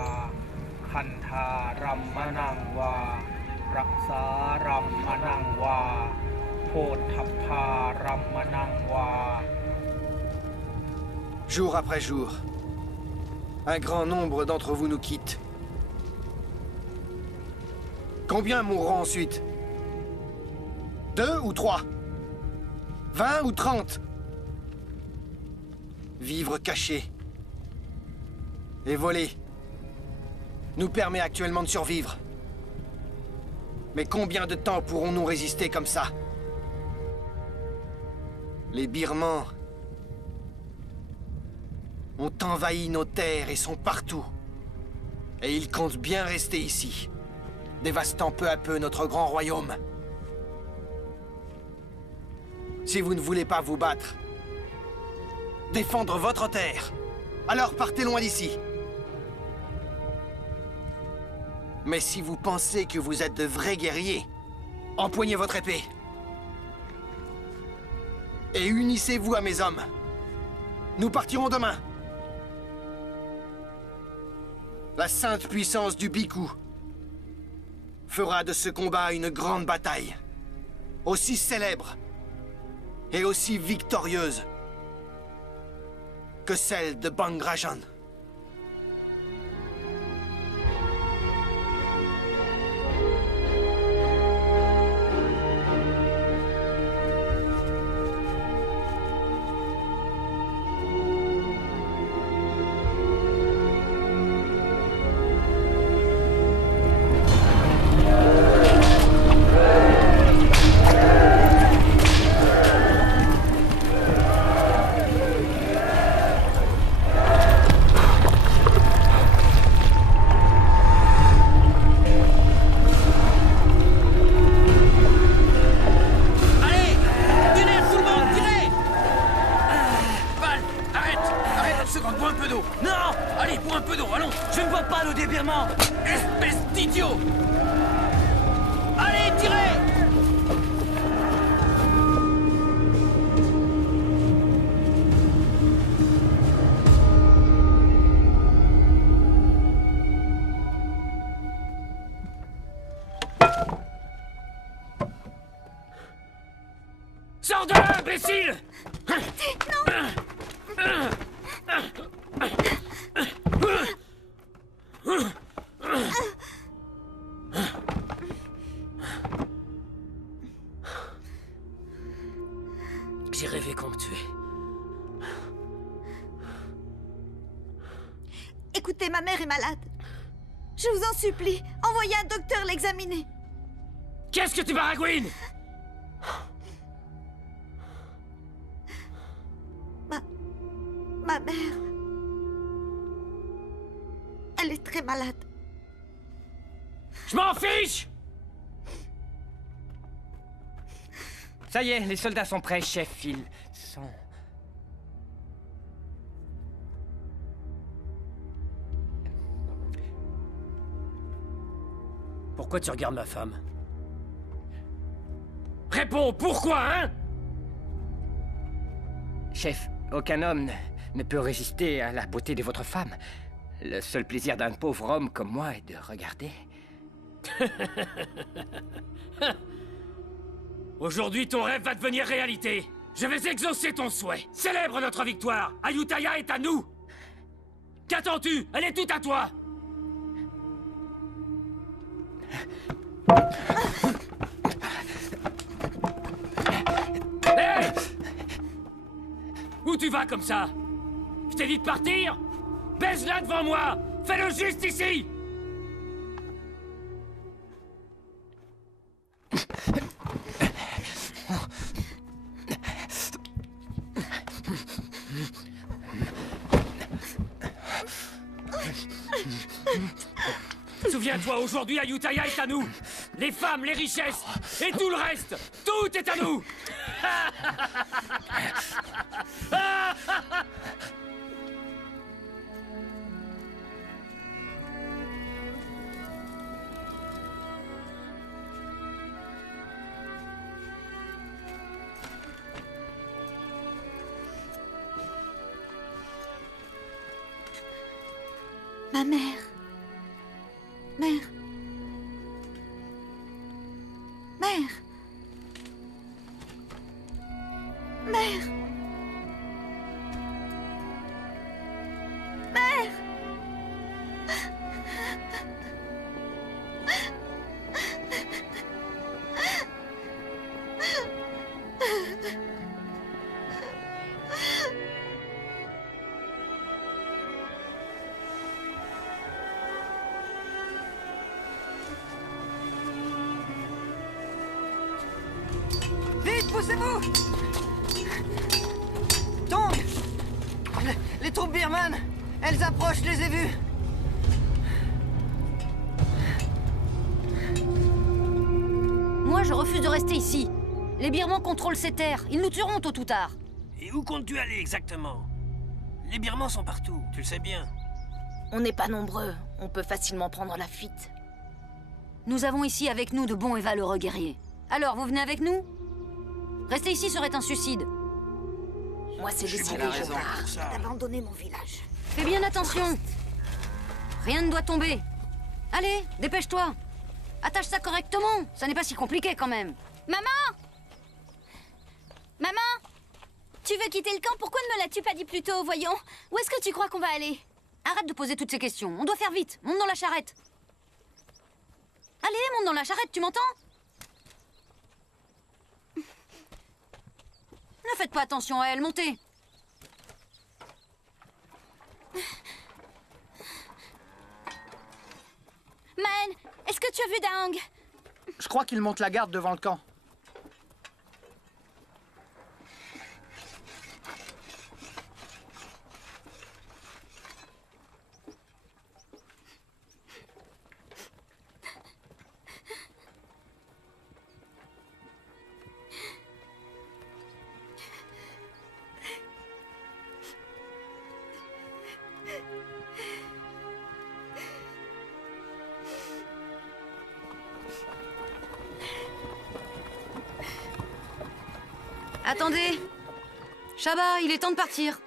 คันธารัมมนังวารักษารัมมนังวาโพธัพพารัมมนังวา Jour après jour, un grand nombre d'entre vous nous quittent. Combien mourront ensuite? 2 ou 3? 20 ou 30? Vivre caché et voler nous permet actuellement de survivre. Mais combien de temps pourrons-nous résister comme ça? Les Birmans ont envahi nos terres et sont partout. Et ils comptent bien rester ici, dévastant peu à peu notre grand royaume. Si vous ne voulez pas vous battre, défendre votre terre, alors partez loin d'ici. Mais si vous pensez que vous êtes de vrais guerriers, empoignez votre épée. Et unissez-vous à mes hommes. Nous partirons demain. La sainte puissance du Bhikkhu fera de ce combat une grande bataille, aussi célèbre et aussi victorieuse que celle de Bangrajan. Sors de là, imbécile! J'ai rêvé qu'on me tuait. Écoutez, ma mère est malade. Je vous en supplie, envoyez un docteur l'examiner. Qu'est-ce que tu baragouines? Ma mère... Elle est très malade. Je m'en fiche! Ça y est, les soldats sont prêts, chef. Ils sont... Pourquoi tu regardes ma femme? Réponds, pourquoi, hein? Chef, aucun homme ne peut résister à la beauté de votre femme. Le seul plaisir d'un pauvre homme comme moi est de regarder. Aujourd'hui, ton rêve va devenir réalité. Je vais exaucer ton souhait. Célèbre notre victoire. Ayutthaya est à nous. Qu'attends-tu? Elle est toute à toi. Hey! Où tu vas comme ça? Je t'ai dit de partir? Baise-la devant moi! Fais-le juste ici! Souviens-toi, aujourd'hui, Ayutthaya est à nous! les femmes, les richesses et tout le reste. Tout est à nous. Ma mère. Mère. Mère. Mère. Mère. Vite, poussez-vous! Tong! Les troupes birmanes! Elles approchent, je les ai vues! Moi, je refuse de rester ici. Les Birmans contrôlent ces terres. Ils nous tueront tôt ou tard. Et où comptes-tu aller exactement? Les Birmans sont partout, tu le sais bien. On n'est pas nombreux. On peut facilement prendre la fuite. Nous avons ici avec nous de bons et valeureux guerriers. Alors, vous venez avec nous? Rester ici serait un suicide. Moi, c'est décidé, je pars. D'abandonner mon village. Fais bien attention. Rien ne doit tomber. Allez, dépêche-toi. Attache ça correctement. Ça n'est pas si compliqué quand même. Maman! Maman! Tu veux quitter le camp? Pourquoi ne me l'as-tu pas dit plus tôt, voyons? Où est-ce que tu crois qu'on va aller? Arrête de poser toutes ces questions. On doit faire vite. Monte dans la charrette. Allez, monte dans la charrette, tu m'entends? Ne faites pas attention à elle, montez. Man, est-ce que tu as vu Daang? Je crois qu'il monte la garde devant le camp. Attendez. Shaba, il est temps de partir.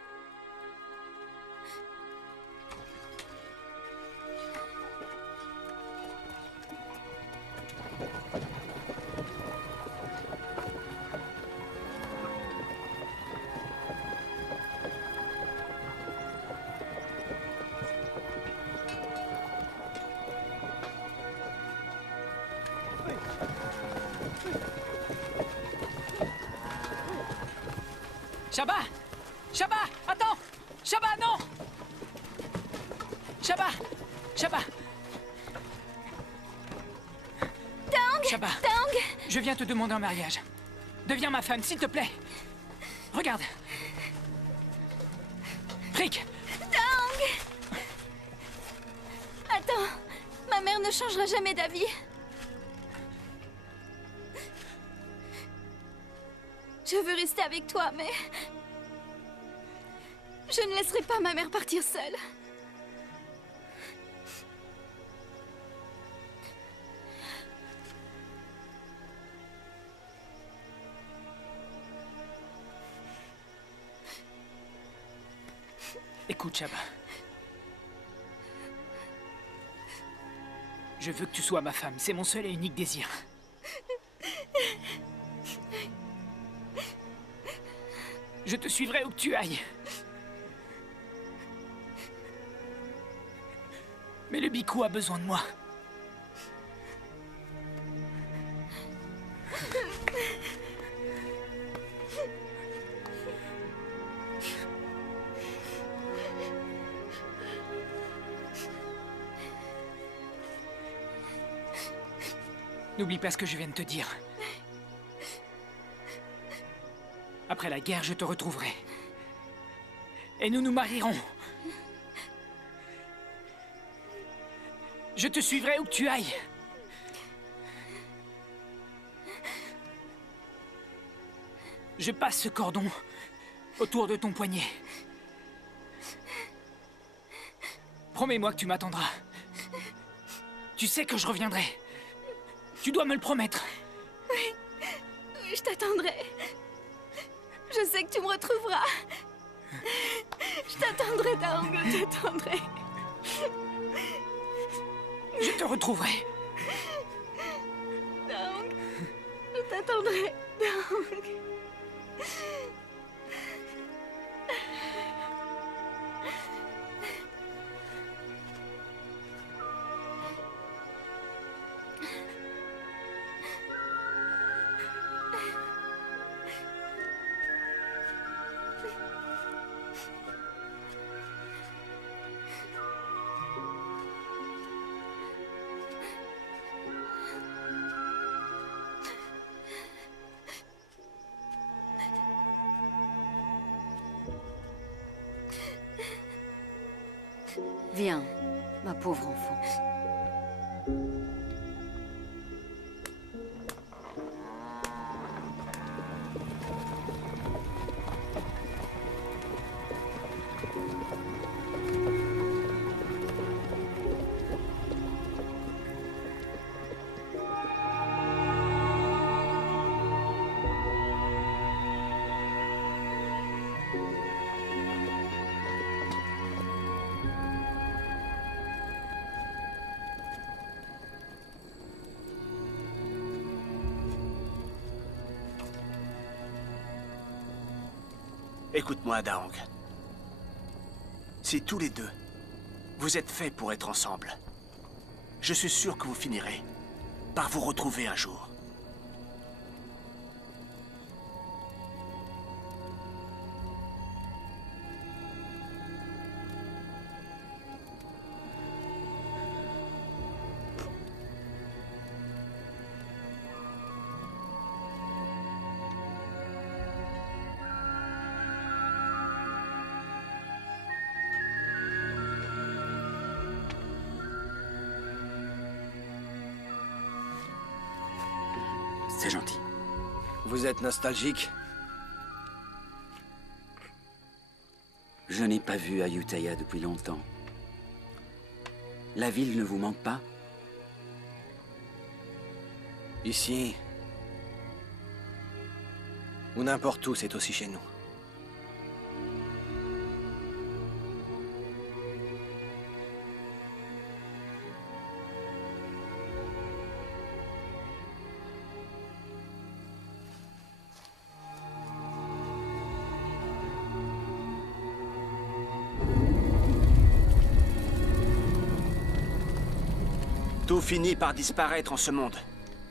Shaba! Shaba! Attends! Shaba, non! Shaba! Shaba! Daang! Shaba! Daang! Je viens te demander en mariage. Deviens ma femme, s'il te plaît. Regarde. Frick! Daang! Attends, ma mère ne changera jamais d'avis. Je veux rester avec toi, mais... je ne laisserai pas ma mère partir seule. Écoute, Shaba. Je veux que tu sois ma femme. C'est mon seul et unique désir. Je te suivrai où que tu ailles. Mais le Bhikkhu a besoin de moi. N'oublie pas ce que je viens de te dire. Après la guerre, je te retrouverai. Et nous nous marierons. Je te suivrai où que tu ailles. je passe ce cordon autour de ton poignet. Promets-moi que tu m'attendras. Tu sais que je reviendrai. Tu dois me le promettre. Oui, oui, je t'attendrai. Je sais que tu me retrouveras. Je t'attendrai, Daong, je t'attendrai. Je te retrouverai. Daong, je t'attendrai, Daong. Viens, ma pauvre enfant. Écoute-moi, Daong. Si tous les deux, vous êtes faits pour être ensemble, je suis sûr que vous finirez par vous retrouver un jour. C'est gentil. Vous êtes nostalgique? Je n'ai pas vu Ayutthaya depuis longtemps. La ville ne vous manque pas? Ici, ou n'importe où, c'est aussi chez nous. Tout finit par disparaître en ce monde.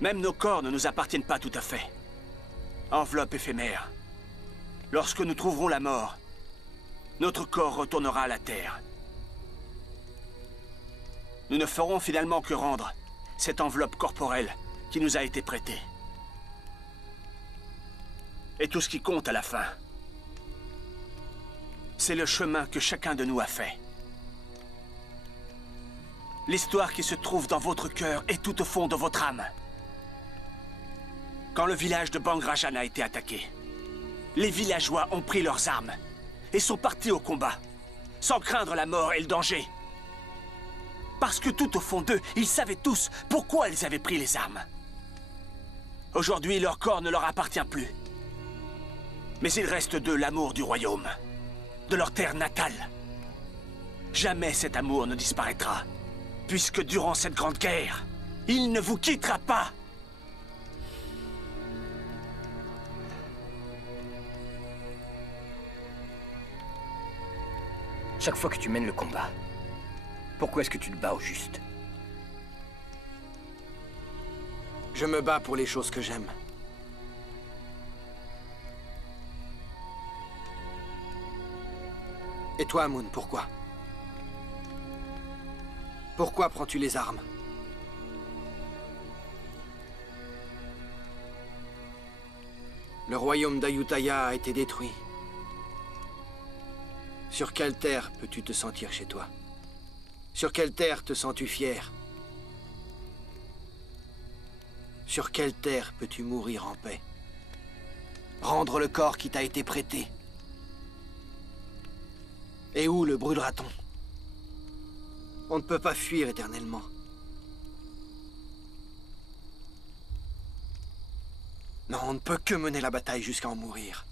Même nos corps ne nous appartiennent pas tout à fait. Enveloppe éphémère. Lorsque nous trouverons la mort, notre corps retournera à la Terre. Nous ne ferons finalement que rendre cette enveloppe corporelle qui nous a été prêtée. Et tout ce qui compte à la fin, c'est le chemin que chacun de nous a fait. L'histoire qui se trouve dans votre cœur est tout au fond de votre âme. Quand le village de Bang Rajan a été attaqué, les villageois ont pris leurs armes et sont partis au combat, sans craindre la mort et le danger. Parce que tout au fond d'eux, ils savaient tous pourquoi ils avaient pris les armes. Aujourd'hui, leur corps ne leur appartient plus. Mais il reste d'eux l'amour du royaume, de leur terre natale. Jamais cet amour ne disparaîtra. Puisque durant cette grande guerre, il ne vous quittera pas. Chaque fois que tu mènes le combat, pourquoi est-ce que tu te bats au juste? Je me bats pour les choses que j'aime. Et toi, Moon, pourquoi? Pourquoi prends-tu les armes? Le royaume d'Ayutthaya a été détruit. Sur quelle terre peux-tu te sentir chez toi? Sur quelle terre te sens-tu fier? Sur quelle terre peux-tu mourir en paix? Rendre le corps qui t'a été prêté. Et où le brûlera-t-on? On ne peut pas fuir éternellement. Non, on ne peut que mener la bataille jusqu'à en mourir.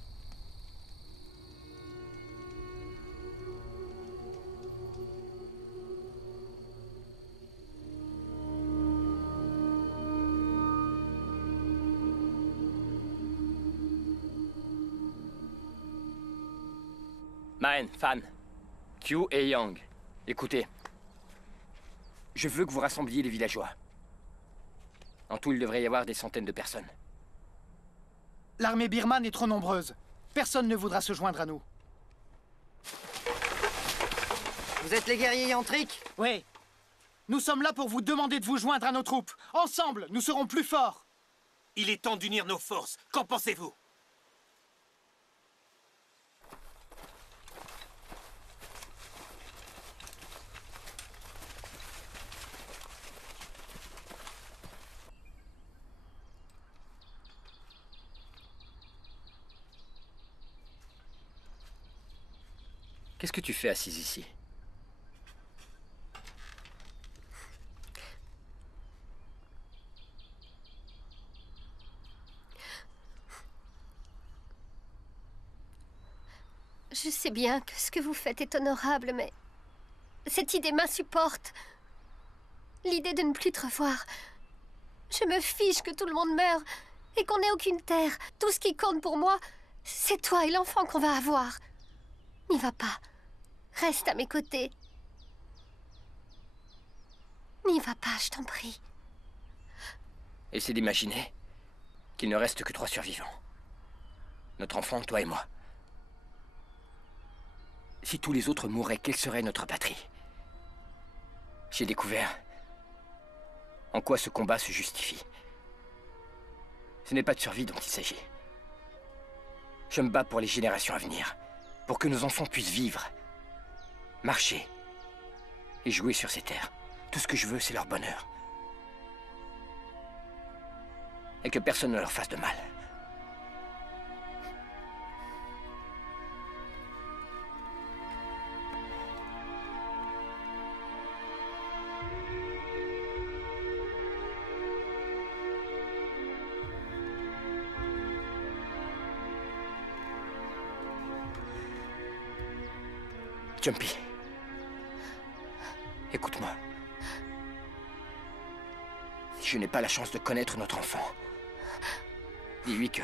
Maen, Fan, Q et Yang, écoutez. Je veux que vous rassembliez les villageois. En tout, il devrait y avoir des centaines de personnes. L'armée birmane est trop nombreuse. Personne ne voudra se joindre à nous. Vous êtes les guerriers yantriques? Oui. Nous sommes là pour vous demander de vous joindre à nos troupes. Ensemble, nous serons plus forts. Il est temps d'unir nos forces. Qu'en pensez-vous? Qu'est-ce que tu fais assise ici? Je sais bien que ce que vous faites est honorable, mais cette idée m'insupporte. L'idée de ne plus te revoir. Je me fiche que tout le monde meure et qu'on n'ait aucune terre. Tout ce qui compte pour moi, c'est toi et l'enfant qu'on va avoir. N'y va pas. Reste à mes côtés. N'y va pas, je t'en prie. Essaie d'imaginer qu'il ne reste que 3 survivants. Notre enfant, toi et moi. Si tous les autres mouraient, quelle serait notre patrie? J'ai découvert en quoi ce combat se justifie. Ce n'est pas de survie dont il s'agit. Je me bats pour les générations à venir, pour que nos enfants puissent vivre, marcher et jouer sur ces terres. Tout ce que je veux, c'est leur bonheur. Et que personne ne leur fasse de mal. Jumpy, écoute-moi. Si je n'ai pas la chance de connaître notre enfant, dis-lui que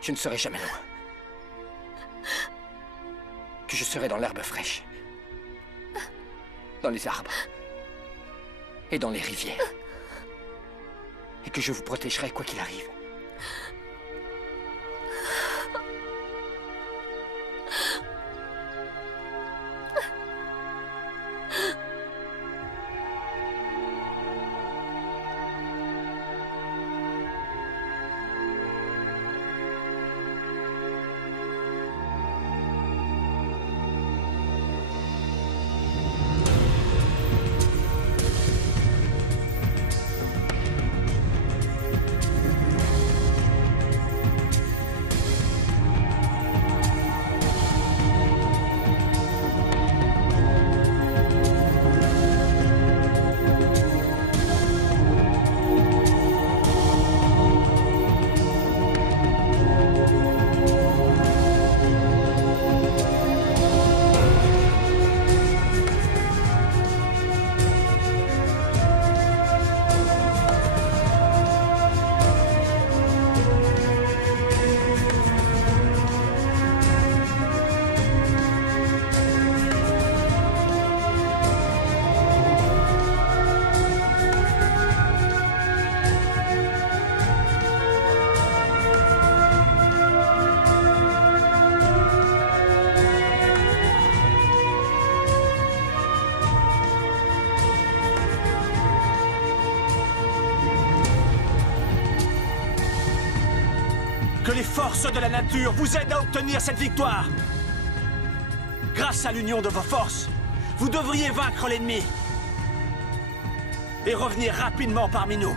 je ne serai jamais loin. Que je serai dans l'herbe fraîche, dans les arbres et dans les rivières. Et que je vous protégerai quoi qu'il arrive. Que les forces de la nature vous aident à obtenir cette victoire. Grâce à l'union de vos forces, vous devriez vaincre l'ennemi et revenir rapidement parmi nous.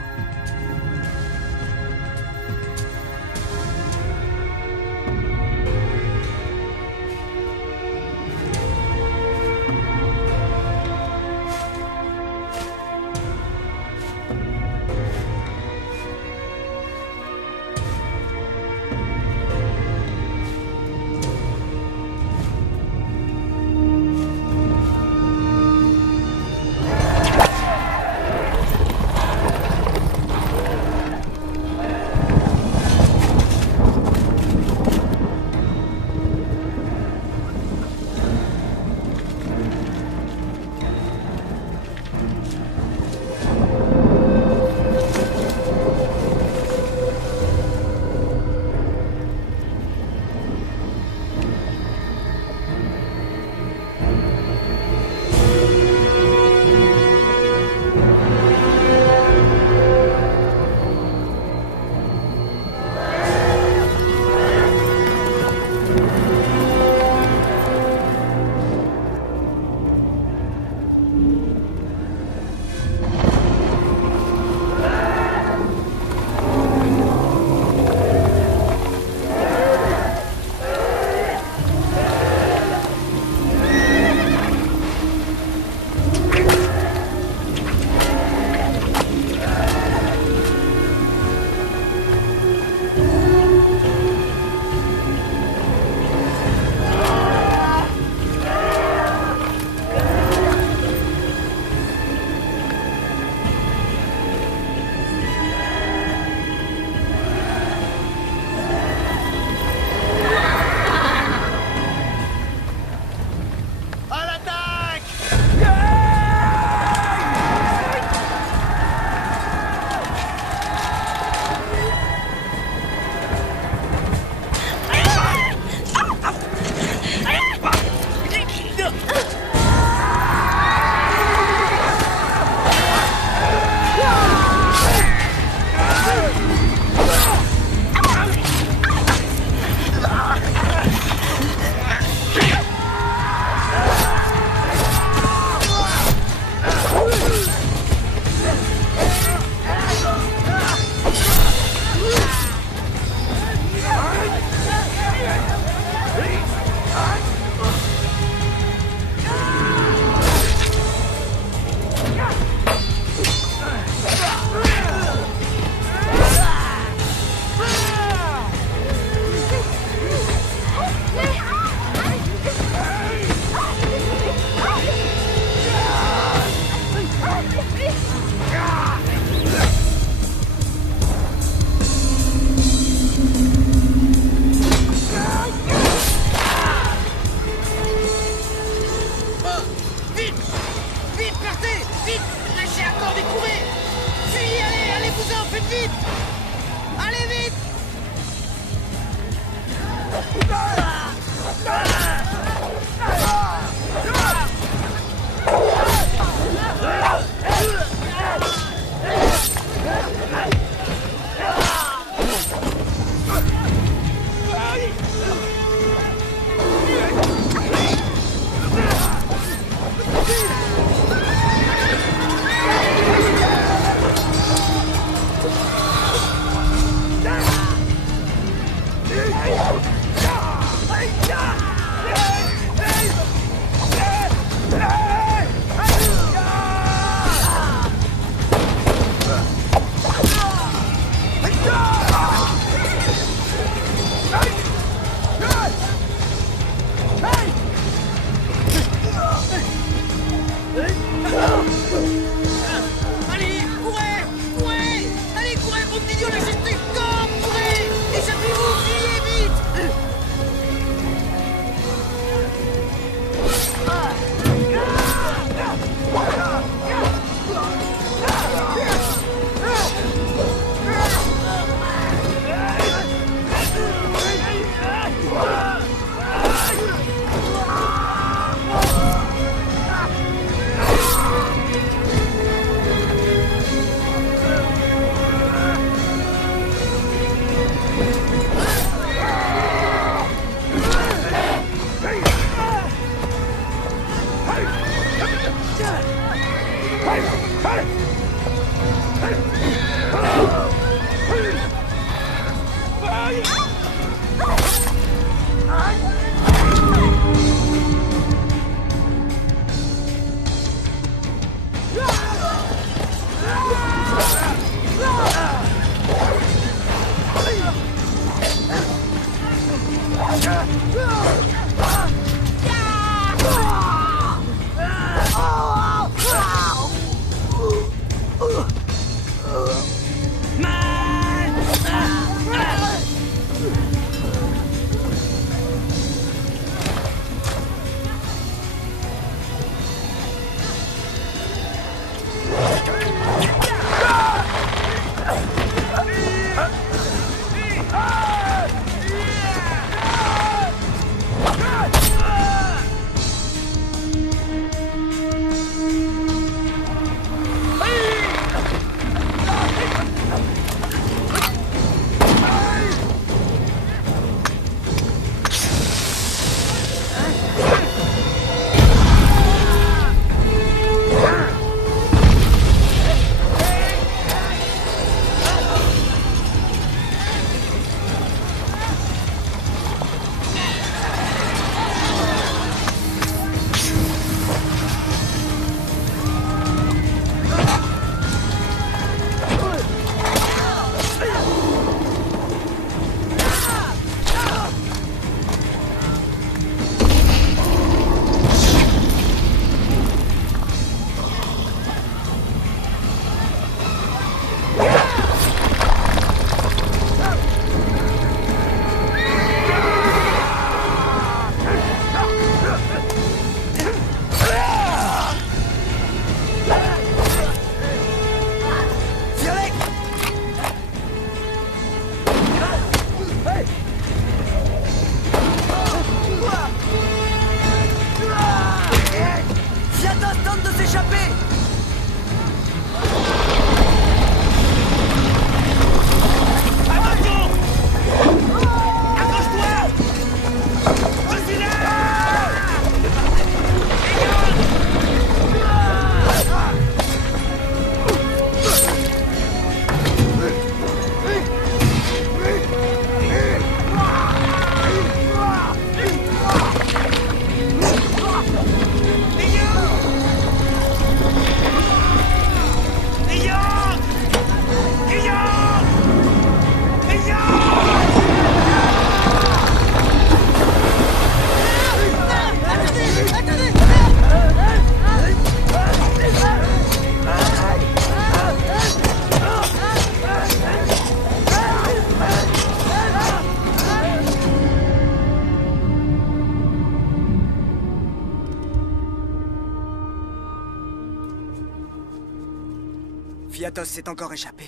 Fiatos s'est encore échappé.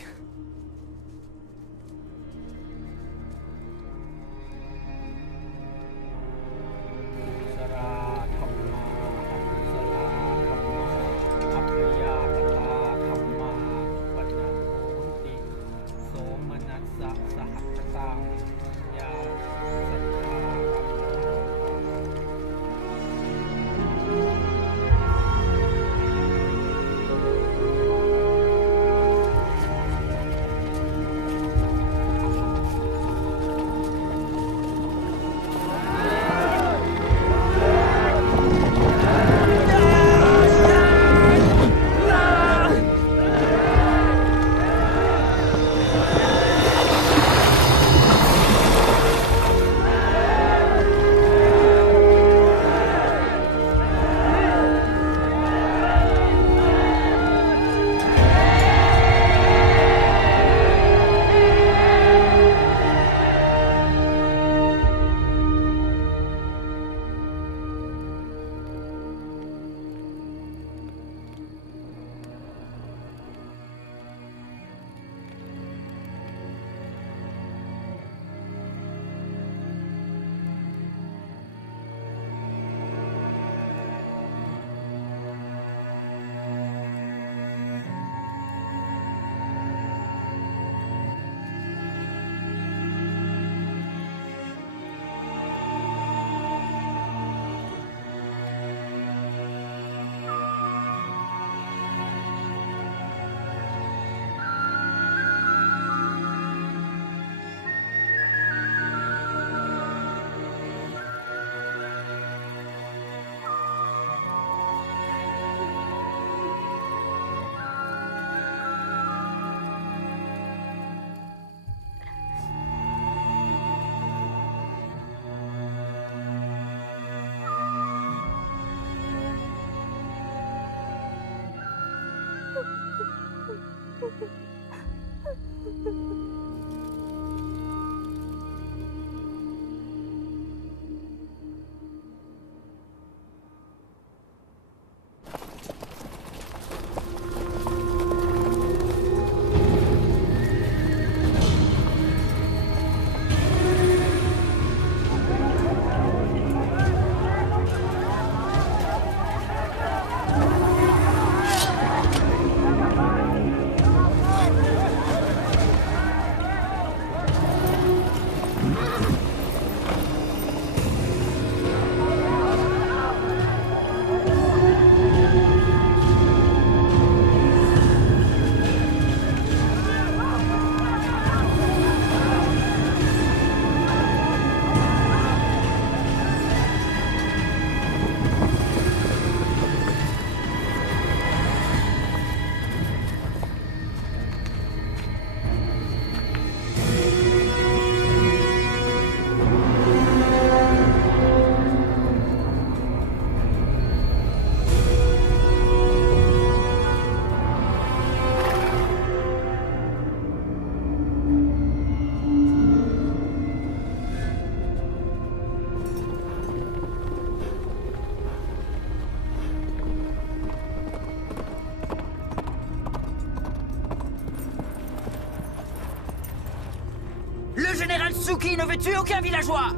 Le général Tsuki ne veut tuer aucun villageois!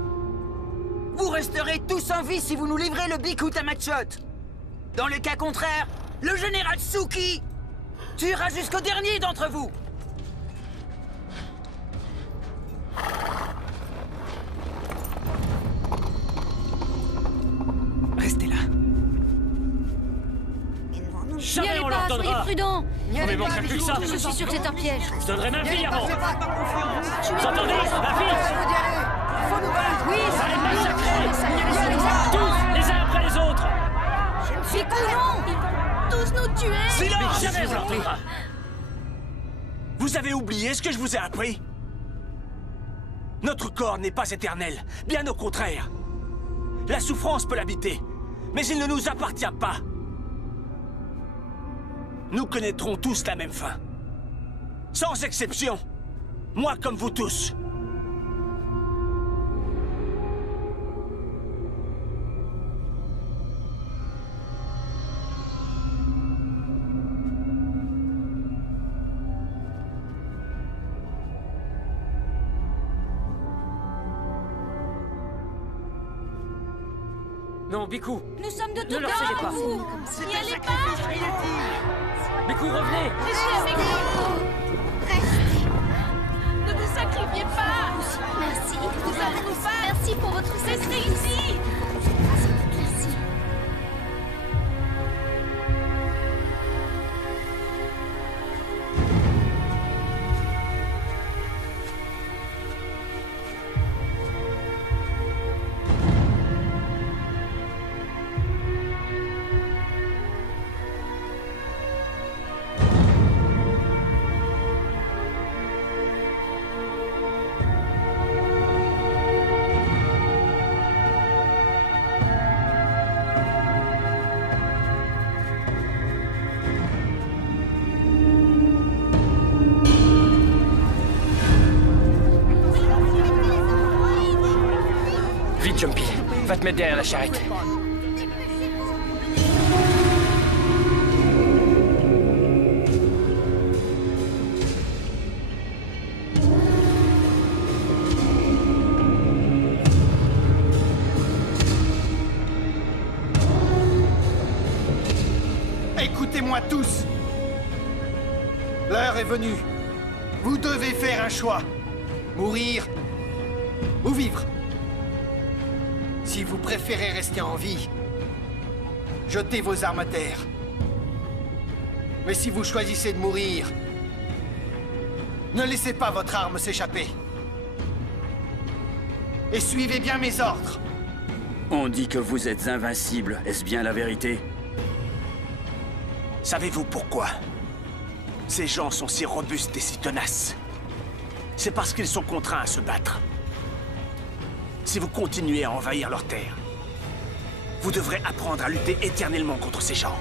Vous resterez tous en vie si vous nous livrez le Bhikkhu Tamachot! Dans le cas contraire, le général Tsuki tuera jusqu'au dernier d'entre vous! Restez là. Jamais N'y allez on leur pas, soyez donnera. prudents. Non, mais manquerait plus que ça. Je suis sûr que c'est un piège. Je donnerai ma fille avant. Tu Vous entendez? Ma fille. Oui, ça les massacrer. Tous, les uns après les autres. Bhikkhu, non! Tous nous tuer! Silence! Jamais on leur donnera. Vous avez oublié ce que je vous ai appris? Notre corps n'est pas éternel, bien au contraire. La souffrance peut l'habiter, mais il ne nous appartient pas. Nous connaîtrons tous la même fin. Sans exception. Moi comme vous tous. Non, Biku. Nous sommes de tout Ne leur cédez cœur pas. à vous. N'y allez pas. Biku, revenez. Restez avec nous. Ne vous sacrifiez pas. Merci. Nous allons nous battre. Merci pour votre Restez ici. Merci. Vite, Jumpy. Va te mettre derrière la charrette. Écoutez-moi tous. L'heure est venue. Vous devez faire un choix. Mourir ou vivre. Si vous préférez rester en vie, jetez vos armes à terre. Mais si vous choisissez de mourir, ne laissez pas votre arme s'échapper. Et suivez bien mes ordres. On dit que vous êtes invincible. Est-ce bien la vérité? Savez-vous pourquoi ces gens sont si robustes et si tenaces? C'est parce qu'ils sont contraints à se battre. Si vous continuez à envahir leurs terres, vous devrez apprendre à lutter éternellement contre ces gens.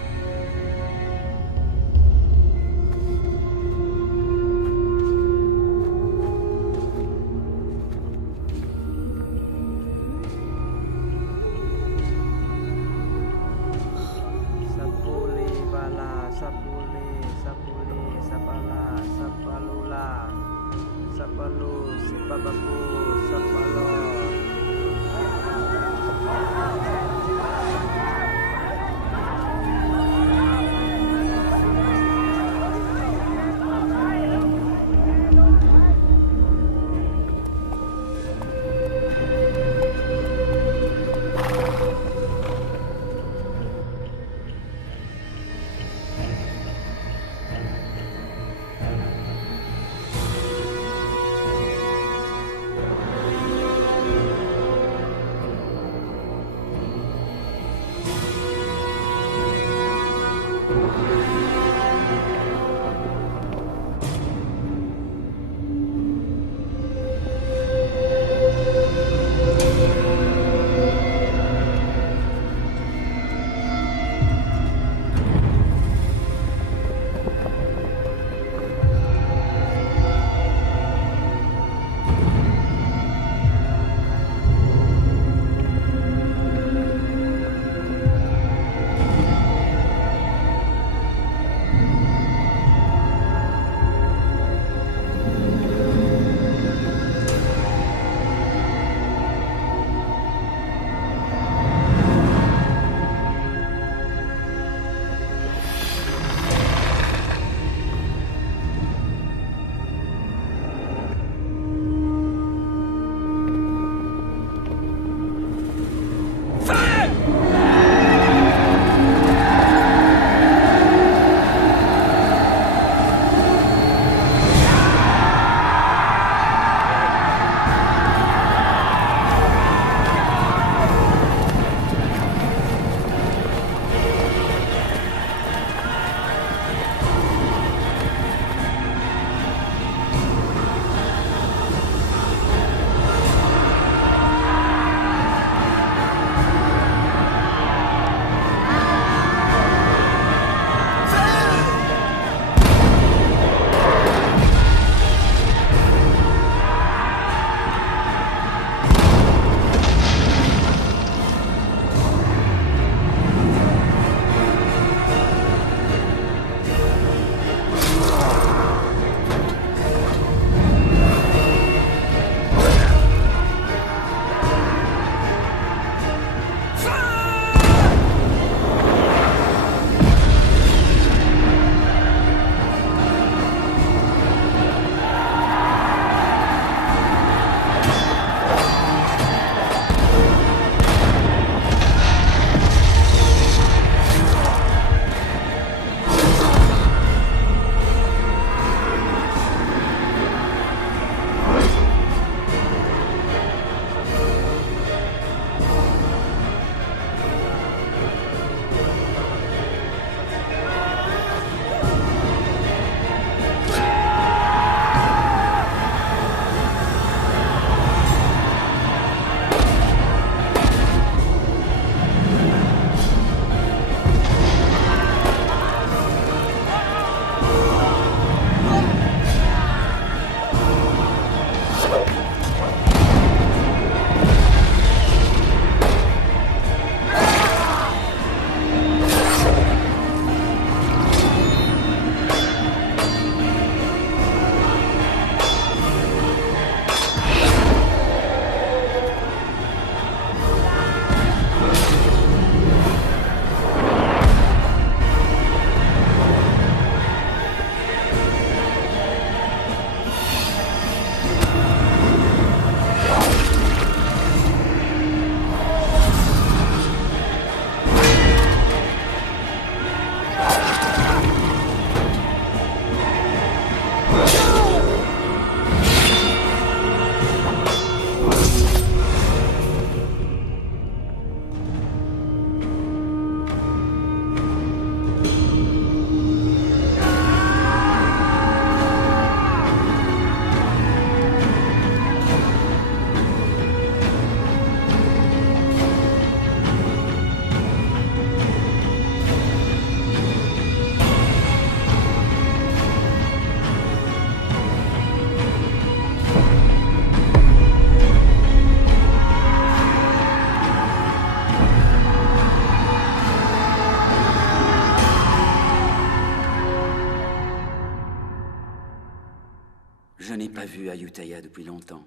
Je n'ai pas vu Ayutthaya depuis longtemps.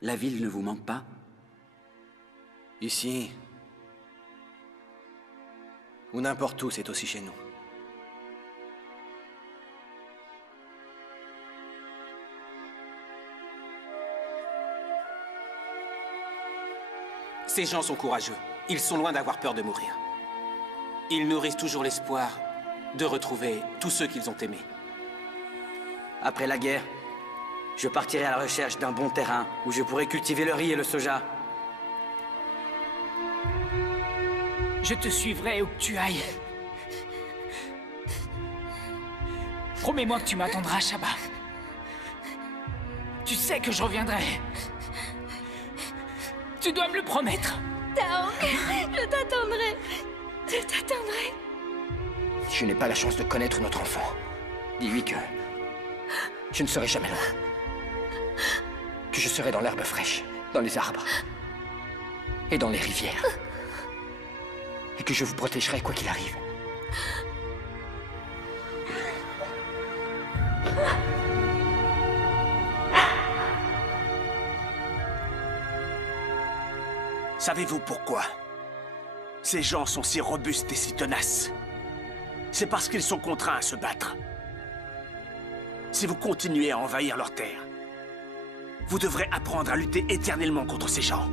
La ville ne vous manque pas? Ici, ou n'importe où, c'est aussi chez nous. Ces gens sont courageux. Ils sont loin d'avoir peur de mourir. Ils nourrissent toujours l'espoir de retrouver tous ceux qu'ils ont aimés. Après la guerre, je partirai à la recherche d'un bon terrain où je pourrai cultiver le riz et le soja. Je te suivrai où que tu ailles. Promets-moi que tu m'attendras, Shaba. Tu sais que je reviendrai. Tu dois me le promettre. Taong, je t'attendrai. Je t'attendrai. Je n'ai pas la chance de connaître notre enfant. Dis-lui que je ne serai jamais loin. Que je serai dans l'herbe fraîche, dans les arbres et dans les rivières. Et que je vous protégerai quoi qu'il arrive. Savez-vous pourquoi ces gens sont si robustes et si tenaces? C'est parce qu'ils sont contraints à se battre. Si vous continuez à envahir leurs terres, vous devrez apprendre à lutter éternellement contre ces gens.